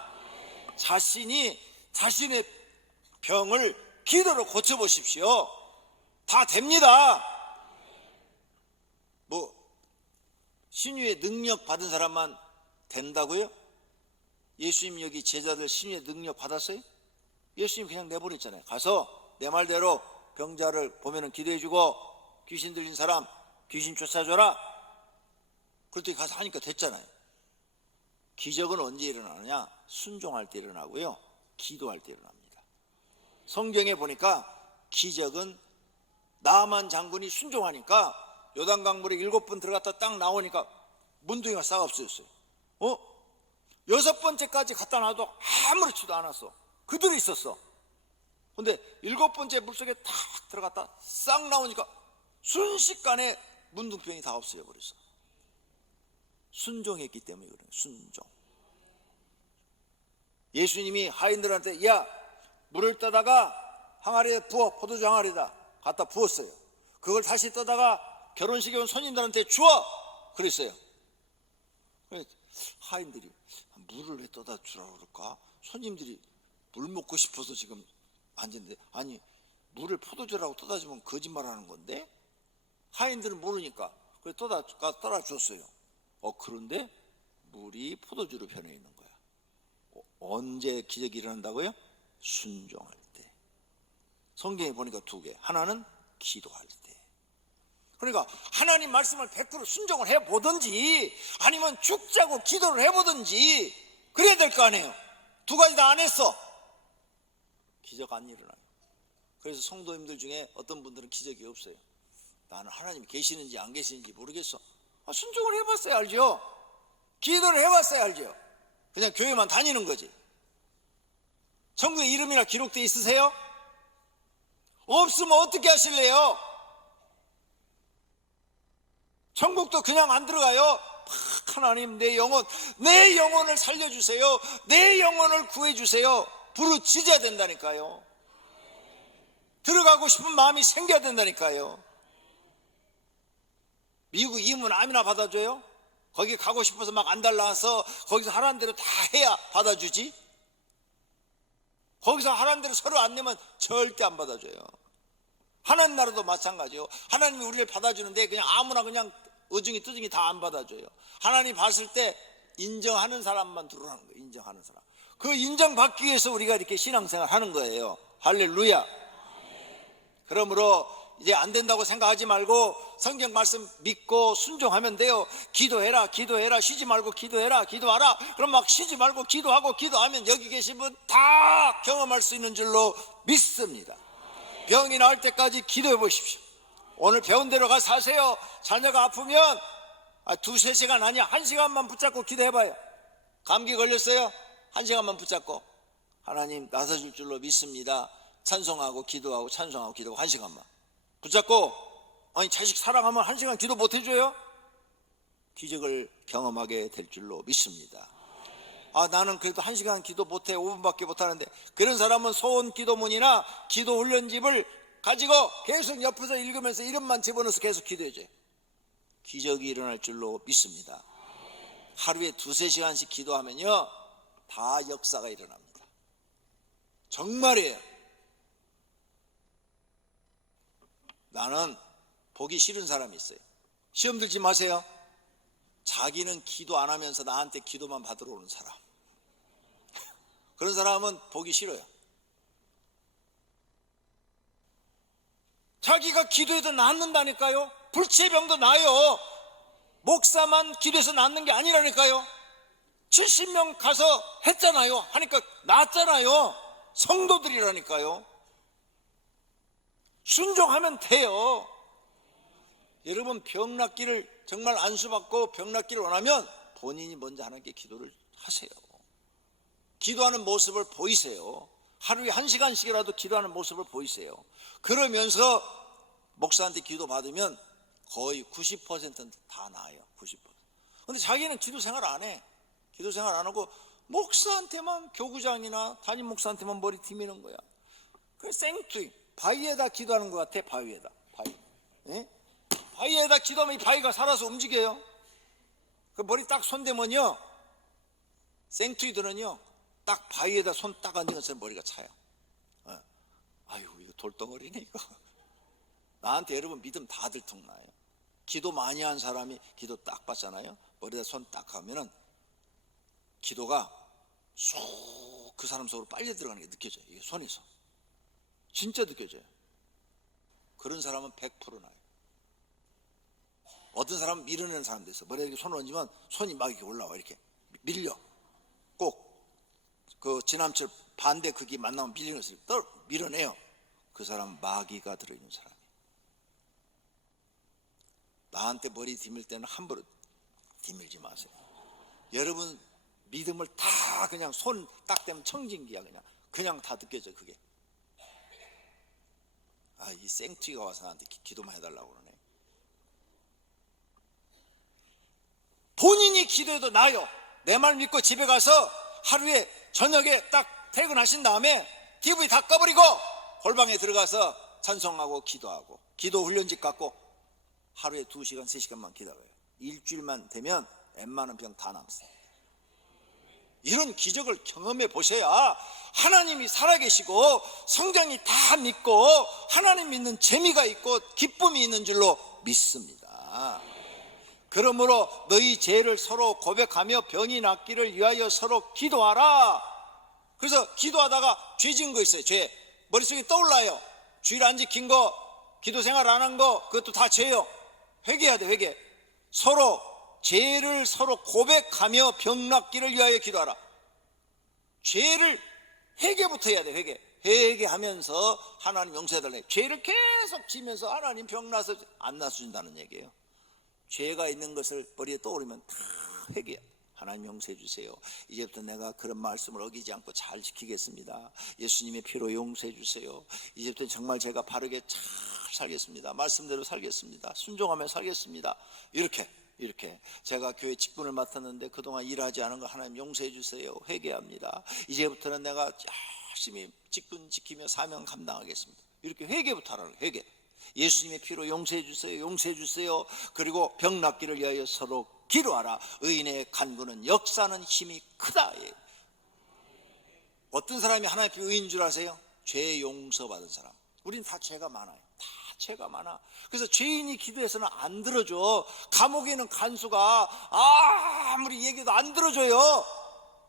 자신의 병을 기도로 고쳐보십시오. 다 됩니다. 신유의 능력 받은 사람만 된다고요? 예수님 여기 제자들 신유의 능력 받았어요? 예수님 그냥 내버렸잖아요. 가서 내 말대로 병자를 보면은 기도해주고 귀신 들린 사람 귀신 쫓아줘라. 그렇게 가서 하니까 됐잖아요. 기적은 언제 일어나느냐? 순종할 때 일어나고요. 기도할 때 일어납니다. 성경에 보니까 기적은 나만 장군이 순종하니까 요단강물에 7번 들어갔다 딱 나오니까 문둥이가 싹 없어졌어요. 6번째까지 갖다 놔도 아무렇지도 않았어. 그대로 있었어. 근데 7번째 물속에 탁 들어갔다 싹 나오니까 순식간에 문둥병이 다 없어져 버렸어. 순종했기 때문에 그래요. 순종. 예수님이 하인들한테 야 물을 떠다가 항아리에 부어. 포도주 항아리에다 갖다 부었어요. 그걸 다시 떠다가 결혼식에 온 손님들한테 주어 그랬어요. 하인들이 물을 왜 떠다 주라고 그럴까? 손님들이 물 먹고 싶어서 지금 앉았는데 아니 물을 포도주라고 떠다 주면 거짓말하는 건데 하인들은 모르니까 그래 떠다 줬어요. 그런데 물이 포도주로 변해 있는 거야. 언제 기적이 일어난다고요? 순종할 때. 성경에 보니까 2개. 하나는 기도할 때. 그러니까 하나님 말씀을 100% 순종을 해보든지 아니면 죽자고 기도를 해보든지 그래야 될 거 아니에요. 두 가지 다 안 했어. 기적 안 일어나요. 그래서 성도님들 중에 어떤 분들은 기적이 없어요. 나는 하나님이 계시는지 안 계시는지 모르겠어. 순종을 해봤어야 알죠. 기도를 해봤어야 알죠. 그냥 교회만 다니는 거지. 천국에 이름이나 기록돼 있으세요? 없으면 어떻게 하실래요? 천국도 그냥 안 들어가요. 하나님 내 영혼을 살려주세요. 내 영혼을 구해주세요. 부르짖어야 된다니까요. 들어가고 싶은 마음이 생겨야 된다니까요. 미국 이문 아무나 받아줘요? 거기 가고 싶어서 막 안 달라서 거기서 하라는 대로 다 해야 받아주지. 거기서 하라는 대로 서로 안 내면 절대 안 받아줘요. 하나님 나라도 마찬가지요. 하나님이 우리를 받아주는데 그냥 아무나 그냥 어중이 뜨중이 다 안 받아줘요. 하나님 봤을 때 인정하는 사람만 들어오는 거예요. 인정하는 사람. 그 인정받기 위해서 우리가 이렇게 신앙생활 하는 거예요. 할렐루야. 그러므로 이제 안 된다고 생각하지 말고 성경 말씀 믿고 순종하면 돼요. 기도해라, 기도해라, 쉬지 말고 기도해라, 기도하라. 그럼 막 쉬지 말고 기도하고 기도하면 여기 계신 분 다 경험할 수 있는 줄로 믿습니다. 병이 나을 때까지 기도해 보십시오. 오늘 배운 대로 가서 하세요. 자녀가 아프면 2-3시간 아니야 1시간만 붙잡고 기도해봐요. 감기 걸렸어요? 1시간만 붙잡고 하나님 나서줄 줄로 믿습니다. 찬송하고 기도하고 찬송하고 기도하고 1시간만 붙잡고. 아니 자식 사랑하면 1시간 기도 못 해줘요? 기적을 경험하게 될 줄로 믿습니다. 나는 그래도 1시간 기도 못해 5분밖에 못하는데, 그런 사람은 소원 기도문이나 기도 훈련집을 가지고 계속 옆에서 읽으면서 이름만 집어넣어서 계속 기도해줘요. 기적이 일어날 줄로 믿습니다. 하루에 2-3시간씩 기도하면요 다 역사가 일어납니다. 정말이에요. 나는 보기 싫은 사람이 있어요. 시험 들지 마세요. 자기는 기도 안 하면서 나한테 기도만 받으러 오는 사람. 그런 사람은 보기 싫어요. 자기가 기도해도 낫는다니까요. 불치병도 나요. 목사만 기도해서 낫는 게 아니라니까요. 70명 가서 했잖아요. 하니까 낫잖아요. 성도들이라니까요. 순종하면 돼요. 여러분 병 낫기를 정말 안수받고 병 낫기를 원하면 본인이 먼저 하나님께 기도를 하세요. 기도하는 모습을 보이세요. 하루에 1시간씩이라도 기도하는 모습을 보이세요. 그러면서 목사한테 기도 받으면 거의 90%는 다 나아요. 90%. 근데 자기는 기도 생활 안 해. 기도 생활 안 하고 목사한테만, 교구장이나 담임 목사한테만 머리 디미는 거야. 그 생투임, 바위에다 기도하는 것 같아. 바위에다. 바위. 예? 바위에다 기도하면 이 바위가 살아서 움직여요. 그 머리 딱 손대면요, 생투이들은요 딱 바위에다 손 딱 얹은 것처럼 머리가 차요. 아유 이거 돌덩어리네 이거. 나한테 여러분 믿음 다 들통나요. 기도 많이 한 사람이 기도 딱 받잖아요. 머리에다 손 딱 하면은 기도가 쏙 그 사람 속으로 빨리 들어가는 게 느껴져요. 이게 손에서 진짜 느껴져요. 그런 사람은 100% 나요. 어떤 사람은 밀어내는 사람도 있어. 머리에 이렇게 손을 얹으면 손이 막 이렇게 올라와. 이렇게 밀려. 꼭 그 지남철 반대 극이 만나면 밀리는 것을 밀어내요. 그 사람은 마귀가 들어있는 사람이에요. 나한테 머리 디밀 때는 함부로 디밀지 마세요. 여러분 믿음을 다 그냥 손 딱 대면 청진기야. 그냥 다 느껴져. 그게 이 생투이가 와서 나한테 기도만 해달라고 그러네. 본인이 기도해도 나요. 내 말 믿고 집에 가서 하루에 저녁에 딱 퇴근하신 다음에 TV 다 꺼버리고 골방에 들어가서 찬송하고 기도하고 기도 훈련집 갖고 하루에 2시간 3시간만 기도해요. 일주일만 되면 웬만한 병 다 남았어요. 이런 기적을 경험해 보셔야 하나님이 살아계시고 성경이 다 믿고 하나님 믿는 재미가 있고 기쁨이 있는 줄로 믿습니다. 그러므로 너희 죄를 서로 고백하며 병이 낫기를 위하여 서로 기도하라. 그래서 기도하다가 죄 지은 거 있어요. 죄 머릿속에 떠올라요. 주일 안 지킨 거, 기도 생활 안 한 거, 그것도 다 죄요. 회개해야 돼. 회개. 서로 죄를 서로 고백하며 병 낫기를 위하여 기도하라. 죄를 회개부터 해야 돼. 회개하면서 하나님 용서해달래. 죄를 계속 지면서 하나님 병 나서 안 나서준다는 얘기예요. 죄가 있는 것을 머리에 떠오르면 다 회개해야 돼. 하나님 용서해 주세요. 이제부터 내가 그런 말씀을 어기지 않고 잘 지키겠습니다. 예수님의 피로 용서해 주세요. 이제부터 정말 제가 바르게 잘 살겠습니다. 말씀대로 살겠습니다. 순종하며 살겠습니다. 이렇게 제가 교회 직분을 맡았는데 그동안 일하지 않은 거 하나님 용서해 주세요. 회개합니다. 이제부터는 내가 열심히 직분 지키며 사명 감당하겠습니다. 이렇게 회개부터 하라는 거예요. 회개. 예수님의 피로 용서해 주세요. 용서해 주세요. 그리고 병 낫기를 위하여 서로 기도하라. 의인의 간구는 역사는 힘이 크다. 어떤 사람이 하나님 앞에 의인인 줄 아세요? 죄 용서받은 사람. 우린 다 죄가 많아요. 다 죄가 많아. 그래서 죄인이 기도해서는 안 들어줘. 감옥에 있는 간수가 아무리 얘기해도 안 들어줘요.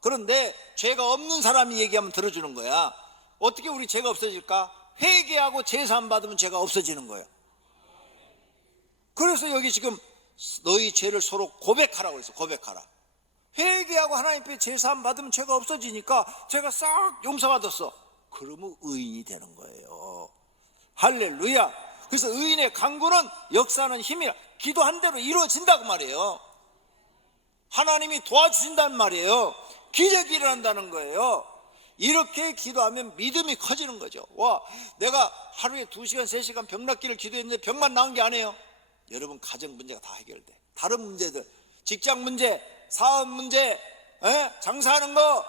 그런데 죄가 없는 사람이 얘기하면 들어주는 거야. 어떻게 우리 죄가 없어질까? 회개하고 제사함 받으면 죄가 없어지는 거예요. 그래서 여기 지금 너희 죄를 서로 고백하라고 그랬어. 고백하라. 회개하고 하나님 앞에 제사함 받으면 죄가 없어지니까 죄가 싹 용서받았어. 그러면 의인이 되는 거예요. 할렐루야. 그래서 의인의 간구는 역사는 힘이라. 기도한 대로 이루어진다고 말이에요. 하나님이 도와주신다는 말이에요. 기적이 일어난다는 거예요. 이렇게 기도하면 믿음이 커지는 거죠. 와, 내가 하루에 2시간 3시간 병 낫기를 기도했는데 병만 나은 게 아니에요. 여러분 가정 문제가 다 해결돼. 다른 문제들, 직장 문제, 사업 문제, 장사하는 거,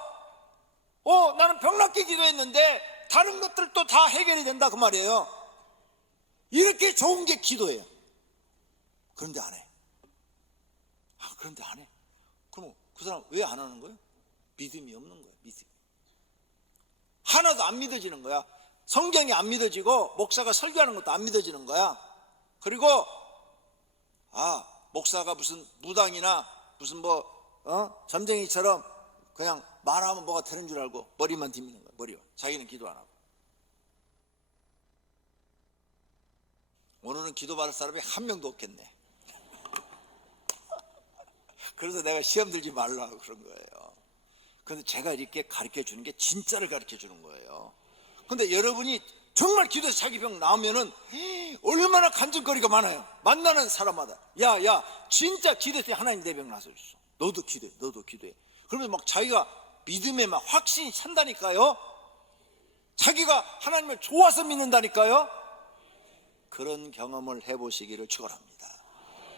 나는 병 낫기 기도했는데 다른 것들도 다 해결이 된다 그 말이에요. 이렇게 좋은 게 기도예요. 그런데 안 해. 그런데 안 해. 그럼 그 사람 왜 안 하는 거예요? 믿음이 없는 거예요. 믿음. 하나도 안 믿어지는 거야. 성경이 안 믿어지고 목사가 설교하는 것도 안 믿어지는 거야. 그리고 목사가 무슨 무당이나 무슨 점쟁이처럼 그냥 말하면 뭐가 되는 줄 알고 머리만 뒤미는 거야. 머리만. 자기는 기도 안 하고. 오늘은 기도받을 사람이 한 명도 없겠네. 그래서 내가 시험 들지 말라고 그런 거예요. 그런데 제가 이렇게 가르쳐 주는 게 진짜를 가르쳐 주는 거예요. 근데 여러분이 정말 기도해서 자기 병 나오면은 얼마나 간증거리가 많아요. 만나는 사람마다. 야, 진짜 기도해서 하나님 내 병 나서줬어. 너도 기도해. 그러면 막 자기가 믿음에 막 확신이 찬다니까요. 자기가 하나님을 좋아서 믿는다니까요. 그런 경험을 해보시기를 축원합니다.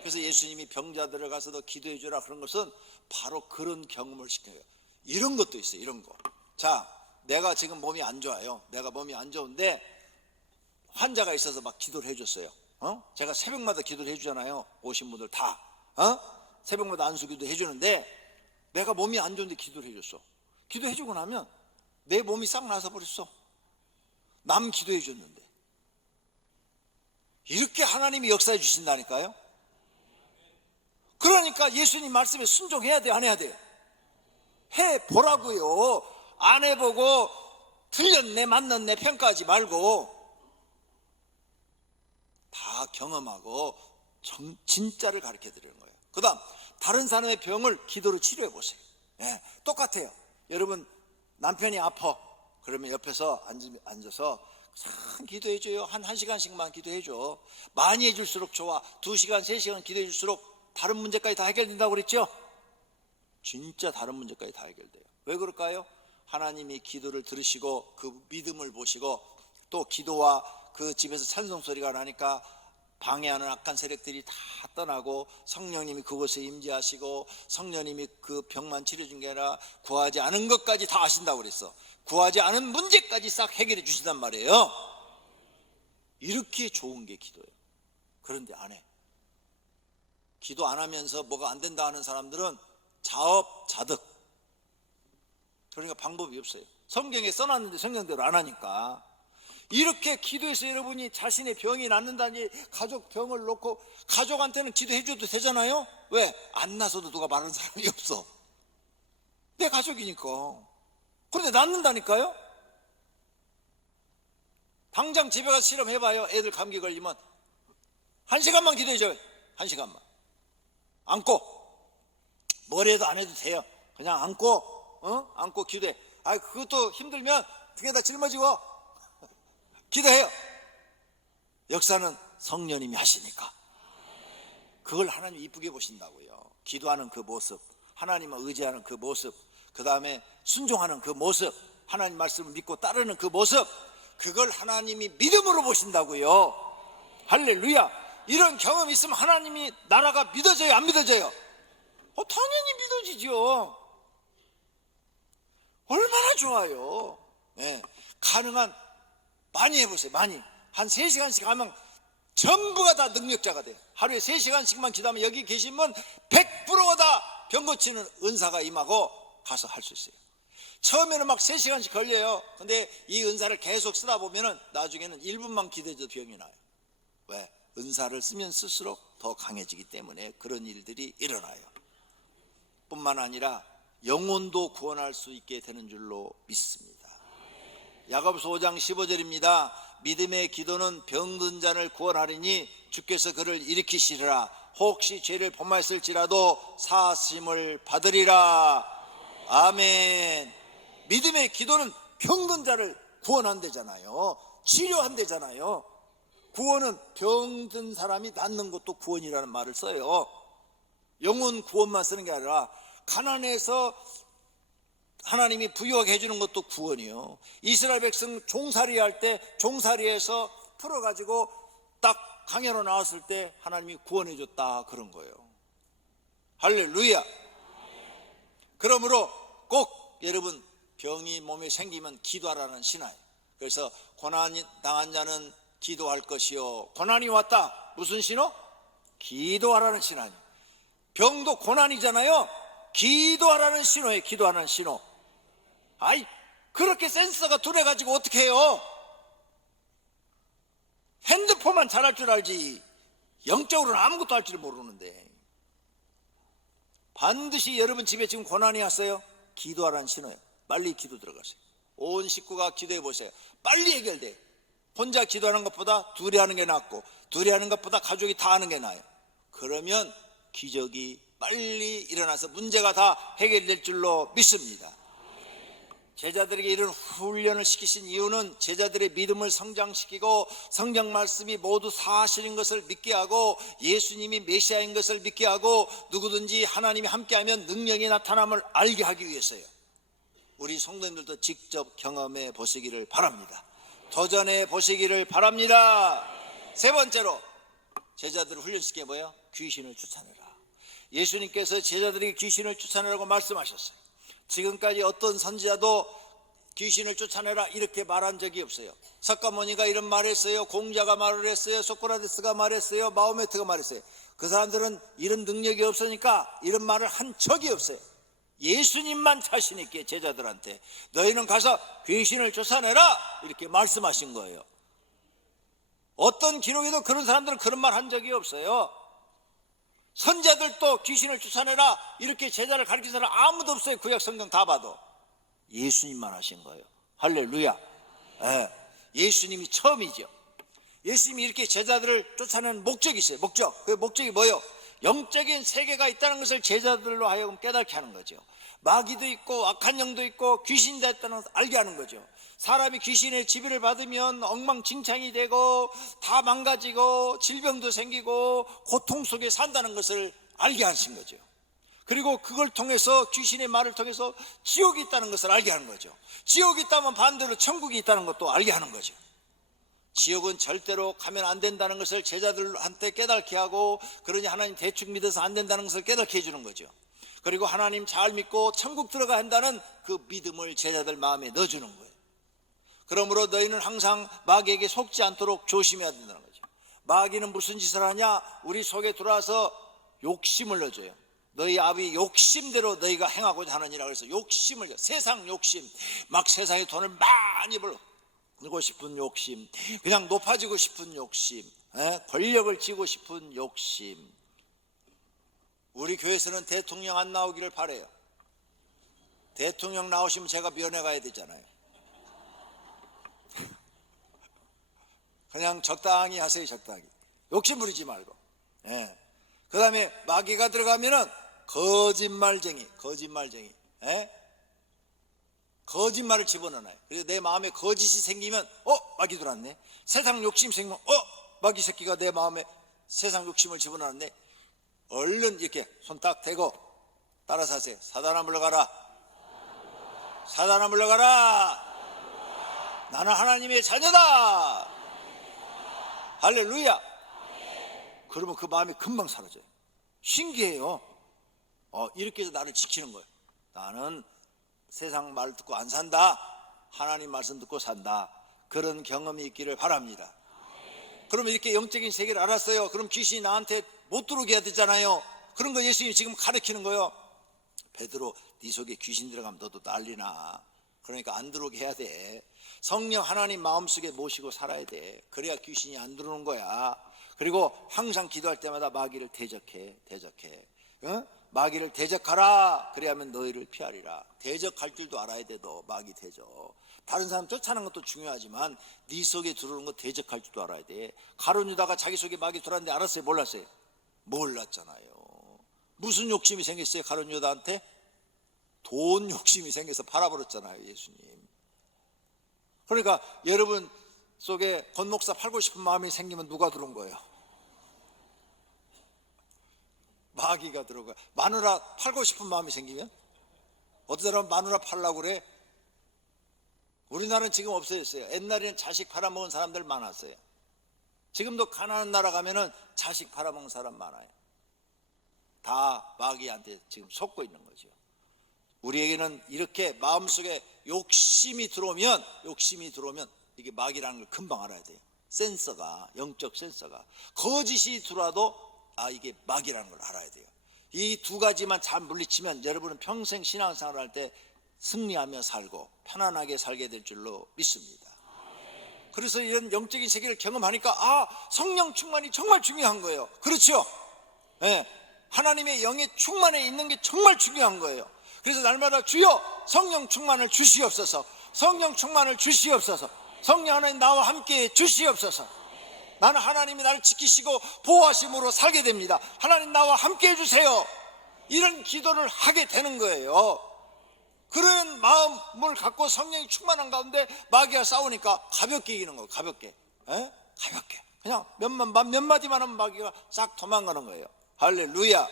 그래서 예수님이 병자들을 가서 너 기도해 주라 그런 것은 바로 그런 경험을 시켜요. 이런 것도 있어요. 이런 거. 자, 내가 지금 몸이 안 좋아요. 내가 몸이 안 좋은데 환자가 있어서 막 기도를 해줬어요. 제가 새벽마다 기도를 해주잖아요. 오신 분들 다. 새벽마다 안수기도 해주는데 내가 몸이 안 좋은데 기도를 해줬어. 기도해주고 나면 내 몸이 싹 나서 버렸어. 남 기도해 줬는데. 이렇게 하나님이 역사해 주신다니까요. 그러니까 예수님 말씀에 순종해야 돼, 안 해야 돼요? 해보라고요. 안 해보고 틀렸네 맞았네 평가하지 말고 다 경험하고 진짜를 가르쳐 드리는 거예요. 그 다음 다른 사람의 병을 기도로 치료해 보세요. 똑같아요. 여러분 남편이 아파 그러면 옆에서 앉아서 참 기도해줘요. 한 1시간씩만 기도해줘. 많이 해줄수록 좋아. 2시간 3시간 기도해줄수록 다른 문제까지 다 해결된다고 그랬죠? 진짜 다른 문제까지 다 해결돼요. 왜 그럴까요? 하나님이 기도를 들으시고 그 믿음을 보시고 또 기도와 그 집에서 찬송 소리가 나니까 방해하는 악한 세력들이 다 떠나고 성령님이 그곳에 임재하시고 성령님이 그 병만 치료준 게 아니라 구하지 않은 것까지 다 아신다고 그랬어. 구하지 않은 문제까지 싹 해결해 주신단 말이에요. 이렇게 좋은 게 기도예요. 그런데 안 해. 기도 안 하면서 뭐가 안 된다 하는 사람들은 자업자득. 그러니까 방법이 없어요. 성경에 써놨는데 성경대로 안 하니까. 이렇게 기도해서 여러분이 자신의 병이 낫는다니 가족 병을 놓고 가족한테는 기도해 줘도 되잖아요. 왜? 안 나서도 누가 말하는 사람이 없어. 내 가족이니까. 그런데 낫는다니까요. 당장 집에 가서 실험해봐요. 애들 감기 걸리면 1시간만 기도해줘요. 1시간만 안고, 머리에도 안 해도 돼요. 그냥 안고 안고 기도해. 그것도 힘들면 등에다 짊어지고 기도해요. 역사는 성령님이 하시니까 그걸 하나님 이쁘게 보신다고요. 기도하는 그 모습, 하나님을 의지하는 그 모습, 그 다음에 순종하는 그 모습, 하나님 말씀을 믿고 따르는 그 모습, 그걸 하나님이 믿음으로 보신다고요. 할렐루야. 이런 경험이 있으면 하나님이 나라가 믿어져요, 안 믿어져요? 당연히 믿어지죠. 얼마나 좋아요. 가능한 많이 해보세요. 많이 한 3시간씩 하면 전부가 다 능력자가 돼요. 하루에 3시간씩만 기도하면 여기 계신 분 100%가 다 병 고치는 은사가 임하고 가서 할 수 있어요. 처음에는 막 3시간씩 걸려요. 근데 이 은사를 계속 쓰다 보면은 나중에는 1분만 기도해도 병이 나요. 왜? 은사를 쓰면 쓸수록 더 강해지기 때문에 그런 일들이 일어나요. 뿐만 아니라 영혼도 구원할 수 있게 되는 줄로 믿습니다. 야고보서 5장 15절입니다. 믿음의 기도는 병든 자를 구원하리니 주께서 그를 일으키시리라. 혹시 죄를 범하였을지라도 사하심을 받으리라. 아멘. 믿음의 기도는 병든 자를 구원한대잖아요. 치료한대잖아요. 구원은 병든 사람이 낫는 것도 구원이라는 말을 써요. 영혼 구원만 쓰는 게 아니라 가난해서 하나님이 부유하게 해주는 것도 구원이요. 이스라엘 백성 종살이 할 때 종살이에서 풀어가지고 딱 강야로 나왔을 때 하나님이 구원해 줬다, 그런 거예요. 할렐루야. 그러므로 꼭 여러분 병이 몸에 생기면 기도하라는 신화예요. 그래서 고난 당한 자는 기도할 것이요. 고난이 왔다, 무슨 신호? 기도하라는 신화예요. 병도 고난이잖아요. 기도하라는 신호예요. 기도하라는 신호. 그렇게 센서가 둔해가지고 어떻게 해요? 핸드폰만 잘할 줄 알지 영적으로는 아무것도 할 줄 모르는데. 반드시 여러분 집에 지금 고난이 왔어요? 기도하라는 신호예요. 빨리 기도 들어가세요. 온 식구가 기도해 보세요. 빨리 해결돼요. 혼자 기도하는 것보다 둘이 하는 게 낫고, 둘이 하는 것보다 가족이 다 하는 게 나아요. 그러면 기적이 빨리 일어나서 문제가 다 해결될 줄로 믿습니다. 제자들에게 이런 훈련을 시키신 이유는 제자들의 믿음을 성장시키고 성경 말씀이 모두 사실인 것을 믿게 하고 예수님이 메시아인 것을 믿게 하고 누구든지 하나님이 함께하면 능력이 나타남을 알게 하기 위해서요. 우리 성도님들도 직접 경험해 보시기를 바랍니다. 도전해 보시기를 바랍니다. 세 번째로 제자들을 훈련시켜 뭐예요? 귀신을 쫓아내라. 예수님께서 제자들에게 귀신을 쫓아내라고 말씀하셨어요. 지금까지 어떤 선지자도 귀신을 쫓아내라 이렇게 말한 적이 없어요. 석가모니가 이런 말을 했어요. 공자가 말을 했어요. 소크라테스가 말했어요. 마호메트가 말했어요. 그 사람들은 이런 능력이 없으니까 이런 말을 한 적이 없어요. 예수님만 자신 있게 제자들한테 너희는 가서 귀신을 쫓아내라 이렇게 말씀하신 거예요. 어떤 기록에도 그런 사람들은 그런 말 한 적이 없어요. 선자들도 귀신을 쫓아내라 이렇게 제자를 가르친 사람 아무도 없어요. 구약 성경 다 봐도 예수님만 하신 거예요. 할렐루야. 예수님이 처음이죠. 예수님이 이렇게 제자들을 쫓아내는 목적이 있어요. 목적. 그 목적이 뭐예요? 영적인 세계가 있다는 것을 제자들로 하여금 깨닫게 하는 거죠. 마귀도 있고 악한 영도 있고 귀신도 있다는 것을 알게 하는 거죠. 사람이 귀신의 지배를 받으면 엉망진창이 되고 다 망가지고 질병도 생기고 고통 속에 산다는 것을 알게 하신 거죠. 그리고 그걸 통해서 귀신의 말을 통해서 지옥이 있다는 것을 알게 하는 거죠. 지옥이 있다면 반대로 천국이 있다는 것도 알게 하는 거죠. 지옥은 절대로 가면 안 된다는 것을 제자들한테 깨닫게 하고, 그러니 하나님 대충 믿어서 안 된다는 것을 깨닫게 해주는 거죠. 그리고 하나님 잘 믿고 천국 들어가야 한다는 그 믿음을 제자들 마음에 넣어주는 거예요. 그러므로 너희는 항상 마귀에게 속지 않도록 조심해야 된다는 거죠. 마귀는 무슨 짓을 하냐? 우리 속에 들어와서 욕심을 넣어줘요. 너희 아비 욕심대로 너희가 행하고자 하느니라. 그래서 욕심을, 세상 욕심, 막 세상에 돈을 많이 벌고 싶은 욕심, 그냥 높아지고 싶은 욕심, 권력을 쥐고 싶은 욕심. 우리 교회에서는 대통령 안 나오기를 바라요. 대통령 나오시면 제가 면회 가야 되잖아요. 그냥 적당히 하세요. 적당히 욕심 부리지 말고. 그 다음에 마귀가 들어가면은 거짓말쟁이, 거짓말을 집어넣어요. 그리고 내 마음에 거짓이 생기면 마귀 들어왔네. 세상 욕심 생기면 마귀 새끼가 내 마음에 세상 욕심을 집어넣었네. 얼른 이렇게 손 딱 대고 따라서 하세요. 사단아 물러가라. 사단아 물러가라. 나는 하나님의 자녀다. 할렐루야. 그러면 그 마음이 금방 사라져요. 신기해요. 이렇게 해서 나를 지키는 거예요. 나는 세상 말 듣고 안 산다. 하나님 말씀 듣고 산다. 그런 경험이 있기를 바랍니다. 그러면 이렇게 영적인 세계를 알았어요. 그럼 귀신이 나한테 못 들어오게 해야 되잖아요. 그런 거 예수님이 지금 가르치는 거예요. 베드로, 네 속에 귀신 들어가면 너도 난리나. 그러니까 안 들어오게 해야 돼. 성령 하나님 마음속에 모시고 살아야 돼. 그래야 귀신이 안 들어오는 거야. 그리고 항상 기도할 때마다 마귀를 대적해. 마귀를 대적하라. 그래야면 너희를 피하리라. 대적할 줄도 알아야 돼. 너 마귀 대적. 다른 사람 쫓아내는 것도 중요하지만 네 속에 들어오는 거 대적할 줄도 알아야 돼. 가룟 유다가 자기 속에 마귀 들어왔는데 알았어요? 몰랐어요? 몰랐잖아요. 무슨 욕심이 생겼어요? 가룟 유다한테? 돈 욕심이 생겨서 팔아버렸잖아요, 예수님. 그러니까 여러분 속에 권 목사 팔고 싶은 마음이 생기면 누가 들어온 거예요? 마귀가 들어가. 마누라 팔고 싶은 마음이 생기면? 어떤 사람은 마누라 팔라고 그래? 우리나라는 지금 없어졌어요. 옛날에는 자식 팔아먹은 사람들 많았어요. 지금도 가난한 나라 가면은 자식 팔아먹은 사람 많아요. 다 마귀한테 지금 속고 있는 거죠. 우리에게는 이렇게 마음속에 욕심이 들어오면 이게 마귀라는 걸 금방 알아야 돼요. 센서가, 영적 센서가. 거짓이 들어와도 이게 마귀라는 걸 알아야 돼요. 이 두 가지만 잘 물리치면 여러분은 평생 신앙생활을 할 때 승리하며 살고 편안하게 살게 될 줄로 믿습니다. 그래서 이런 영적인 세계를 경험하니까 성령 충만이 정말 중요한 거예요. 그렇죠? 네. 하나님의 영의 충만에 있는 게 정말 중요한 거예요. 그래서 날마다 주여 성령 충만을 주시옵소서. 성령 충만을 주시옵소서. 성령 하나님 나와 함께 주시옵소서. 나는 하나님이 나를 지키시고 보호하심으로 살게 됩니다. 하나님 나와 함께 해주세요. 이런 기도를 하게 되는 거예요. 그런 마음을 갖고 성령이 충만한 가운데 마귀와 싸우니까 가볍게 이기는 거예요. 가볍게. 가볍게. 그냥 몇 마디만 하면 마귀가 싹 도망가는 거예요. 할렐루야.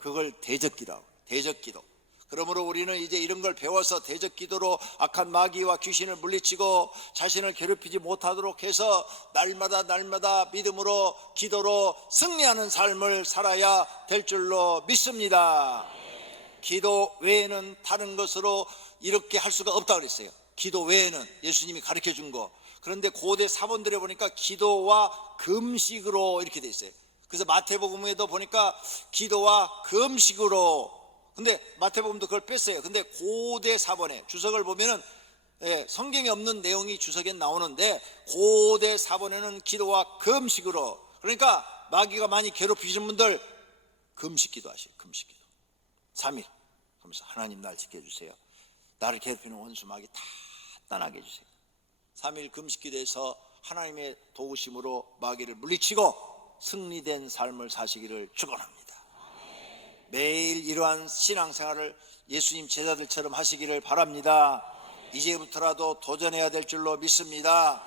그걸 대적기라고. 대적기도. 그러므로 우리는 이제 이런 걸 배워서 대적기도로 악한 마귀와 귀신을 물리치고 자신을 괴롭히지 못하도록 해서 날마다 믿음으로 기도로 승리하는 삶을 살아야 될 줄로 믿습니다. 기도 외에는 다른 것으로 이렇게 할 수가 없다고 그랬어요. 기도 외에는 예수님이 가르쳐 준 거. 그런데 고대 사본들에 보니까 기도와 금식으로 이렇게 돼 있어요. 그래서 마태복음에도 보니까 기도와 금식으로. 근데 마태복음도 그걸 뺐어요. 근데 고대 사본에 주석을 보면은 성경에 없는 내용이 주석에 나오는데 고대 사본에는 기도와 금식으로. 그러니까 마귀가 많이 괴롭히시는 분들 금식기도 하세요. 금식기도 3일 그러면서 하나님 날 지켜주세요. 나를 괴롭히는 원수 마귀 다 떠나게 해주세요. 3일 금식기도에서 하나님의 도우심으로 마귀를 물리치고 승리된 삶을 사시기를 축원합니다. 매일 이러한 신앙생활을 예수님 제자들처럼 하시기를 바랍니다. 이제부터라도 도전해야 될 줄로 믿습니다.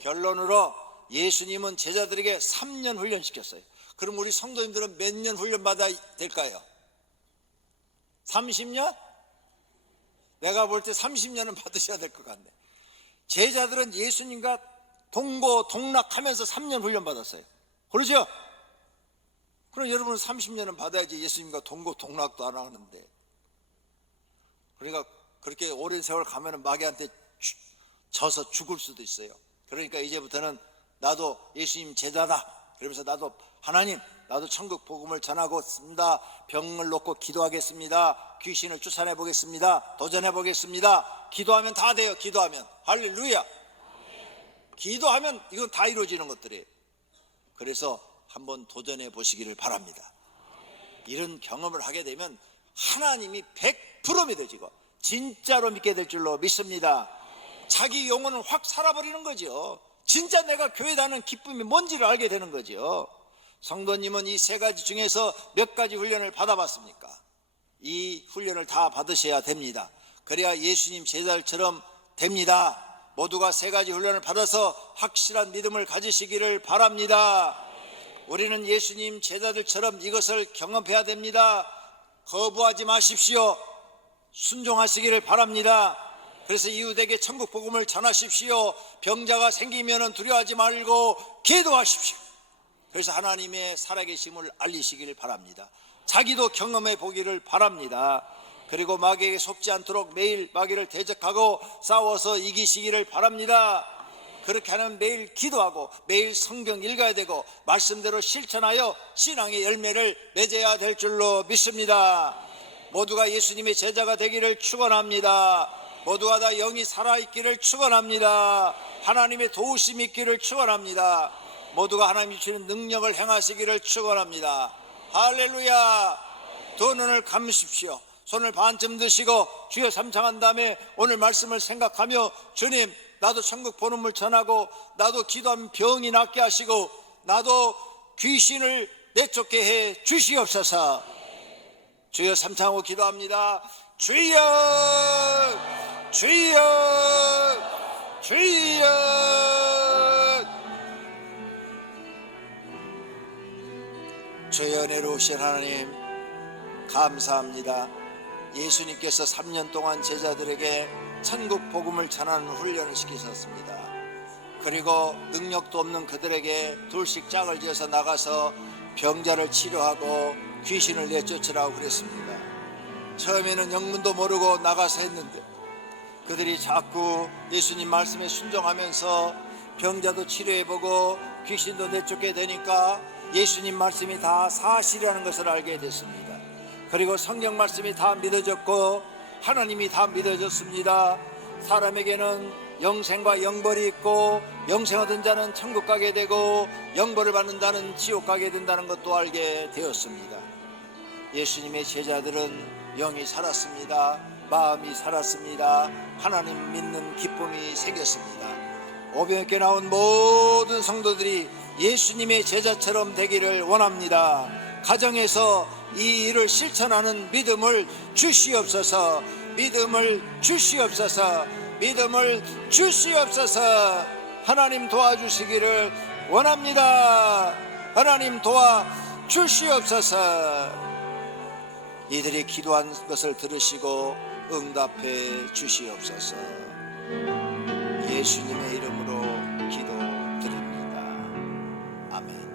결론으로 예수님은 제자들에게 3년 훈련시켰어요. 그럼 우리 성도님들은 몇 년 훈련 받아야 될까요? 30년? 내가 볼 때 30년은 받으셔야 될 것 같네. 제자들은 예수님과 동고동락하면서 3년 훈련 받았어요. 그렇죠? 그럼 여러분은 30년은 받아야지. 예수님과 동고동락도 안 하는데. 그러니까 그렇게 오랜 세월 가면은 마귀한테 져서 죽을 수도 있어요. 그러니까 이제부터는 나도 예수님 제자다. 그러면서 나도 하나님, 나도 천국 복음을 전하고 있습니다. 병을 놓고 기도하겠습니다. 귀신을 쫓아내 보겠습니다. 도전해 보겠습니다. 기도하면 다 돼요. 기도하면. 할렐루야. 기도하면 이건 다 이루어지는 것들이에요. 그래서 한번 도전해 보시기를 바랍니다. 이런 경험을 하게 되면 하나님이 100% 믿어지고 진짜로 믿게 될 줄로 믿습니다. 자기 영혼은 확 살아버리는 거죠. 진짜 내가 교회 다니는 기쁨이 뭔지를 알게 되는 거죠. 성도님은 이 세 가지 중에서 몇 가지 훈련을 받아봤습니까? 이 훈련을 다 받으셔야 됩니다. 그래야 예수님 제자들처럼 됩니다. 모두가 세 가지 훈련을 받아서 확실한 믿음을 가지시기를 바랍니다. 우리는 예수님 제자들처럼 이것을 경험해야 됩니다. 거부하지 마십시오. 순종하시기를 바랍니다. 그래서 이웃에게 천국 복음을 전하십시오. 병자가 생기면 두려워하지 말고 기도하십시오. 그래서 하나님의 살아계심을 알리시기를 바랍니다. 자기도 경험해 보기를 바랍니다. 그리고 마귀에게 속지 않도록 매일 마귀를 대적하고 싸워서 이기시기를 바랍니다. 그렇게 하면 매일 기도하고 매일 성경 읽어야 되고 말씀대로 실천하여 신앙의 열매를 맺어야 될 줄로 믿습니다. 모두가 예수님의 제자가 되기를 축원합니다. 모두가 다 영이 살아있기를 축원합니다. 하나님의 도우심이 있기를 축원합니다. 모두가 하나님이 주시는 능력을 행하시기를 축원합니다. 할렐루야. 두 눈을 감으십시오. 손을 반쯤 드시고 주여 삼창한 다음에 오늘 말씀을 생각하며 주님, 나도 천국 복음을 전하고 나도 기도하면 병이 낫게 하시고 나도 귀신을 내쫓게 해 주시옵소서. 주여 삼창하고 기도합니다. 주여 주여 주여. 주여 은혜로우신 하나님 감사합니다. 예수님께서 3년 동안 제자들에게 천국 복음을 전하는 훈련을 시키셨습니다. 그리고 능력도 없는 그들에게 둘씩 짝을 지어서 나가서 병자를 치료하고 귀신을 내쫓으라고 그랬습니다. 처음에는 영문도 모르고 나가서 했는데 그들이 자꾸 예수님 말씀에 순종하면서 병자도 치료해보고 귀신도 내쫓게 되니까 예수님 말씀이 다 사실이라는 것을 알게 됐습니다. 그리고 성경 말씀이 다 믿어졌고 하나님이 다 믿어졌습니다. 사람에게는 영생과 영벌이 있고 영생 얻은 자는 천국 가게 되고 영벌을 받는 자는 지옥 가게 된다는 것도 알게 되었습니다. 예수님의 제자들은 영이 살았습니다. 마음이 살았습니다. 하나님 믿는 기쁨이 생겼습니다. 오병이께 나온 모든 성도들이 예수님의 제자처럼 되기를 원합니다. 가정에서 이 일을 실천하는 믿음을 주시옵소서. 믿음을 주시옵소서. 믿음을 주시옵소서. 하나님 도와주시기를 원합니다. 하나님 도와주시옵소서. 이들이 기도한 것을 들으시고 응답해 주시옵소서. 예수님의 이름으로 기도드립니다. 아멘.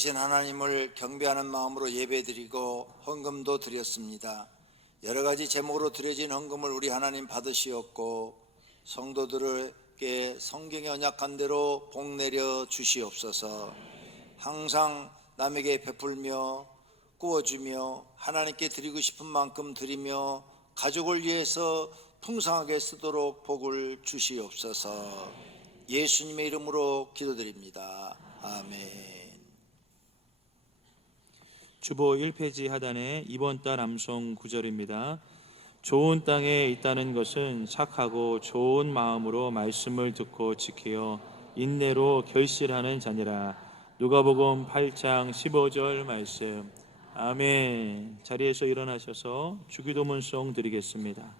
살아계신 하나님을 경배하는 마음으로 예배드리고 헌금도 드렸습니다. 여러 가지 제목으로 드려진 헌금을 우리 하나님 받으시었고 성도들에게 성경에 언약한 대로 복 내려 주시옵소서. 항상 남에게 베풀며 꾸어주며 하나님께 드리고 싶은 만큼 드리며 가족을 위해서 풍성하게 쓰도록 복을 주시옵소서. 예수님의 이름으로 기도드립니다. 아멘. 주보 1페이지 하단에 이번 달 암송 구절입니다. 좋은 땅에 있다는 것은 착하고 좋은 마음으로 말씀을 듣고 지키어 인내로 결실하는 자니라. 누가복음 8장 15절 말씀. 아멘. 자리에서 일어나셔서 주기도문송 드리겠습니다.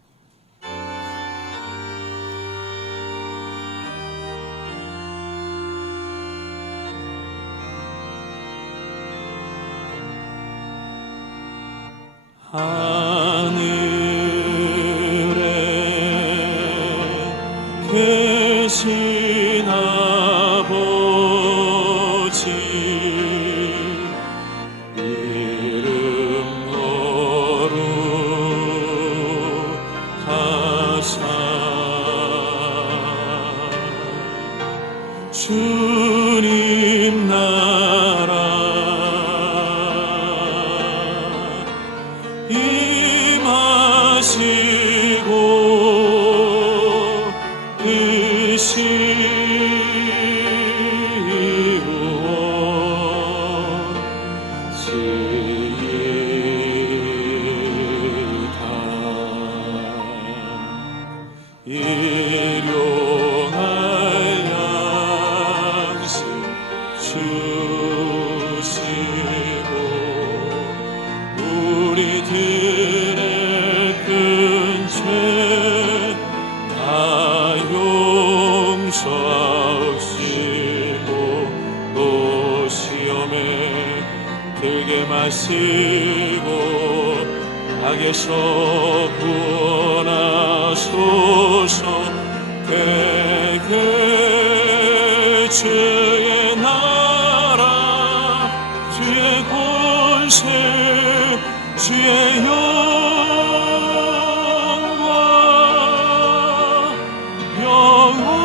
하늘에 계신 아버지 이름 거룩하사 주님 나라 임하시고 이시오지이다. 일용할 양식 주시고 우리들의 큰 죄 다 용서하시고 또 시험에 들게 마시고 악에서 구원하소서. 되게 주의 나라 주의 권세 주의 영광 영원히.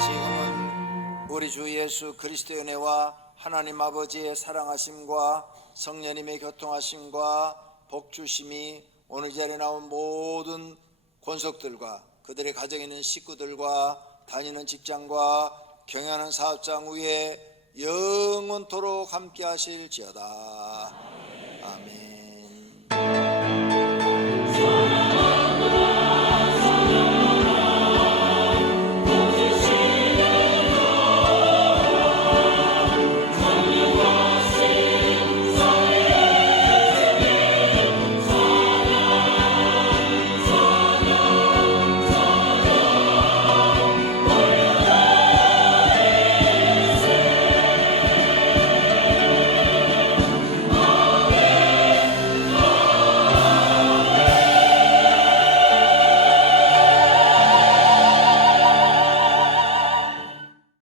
지금은 우리 주 예수 그리스도의 은혜와 하나님 아버지의 사랑하심과 성령님의 교통하심과 복주심이 오늘 이 자리에 나온 모든 권속들과 그들의 가정에 있는 식구들과 다니는 직장과 경영하는 사업장 위에 영원토록 함께 하실지어다.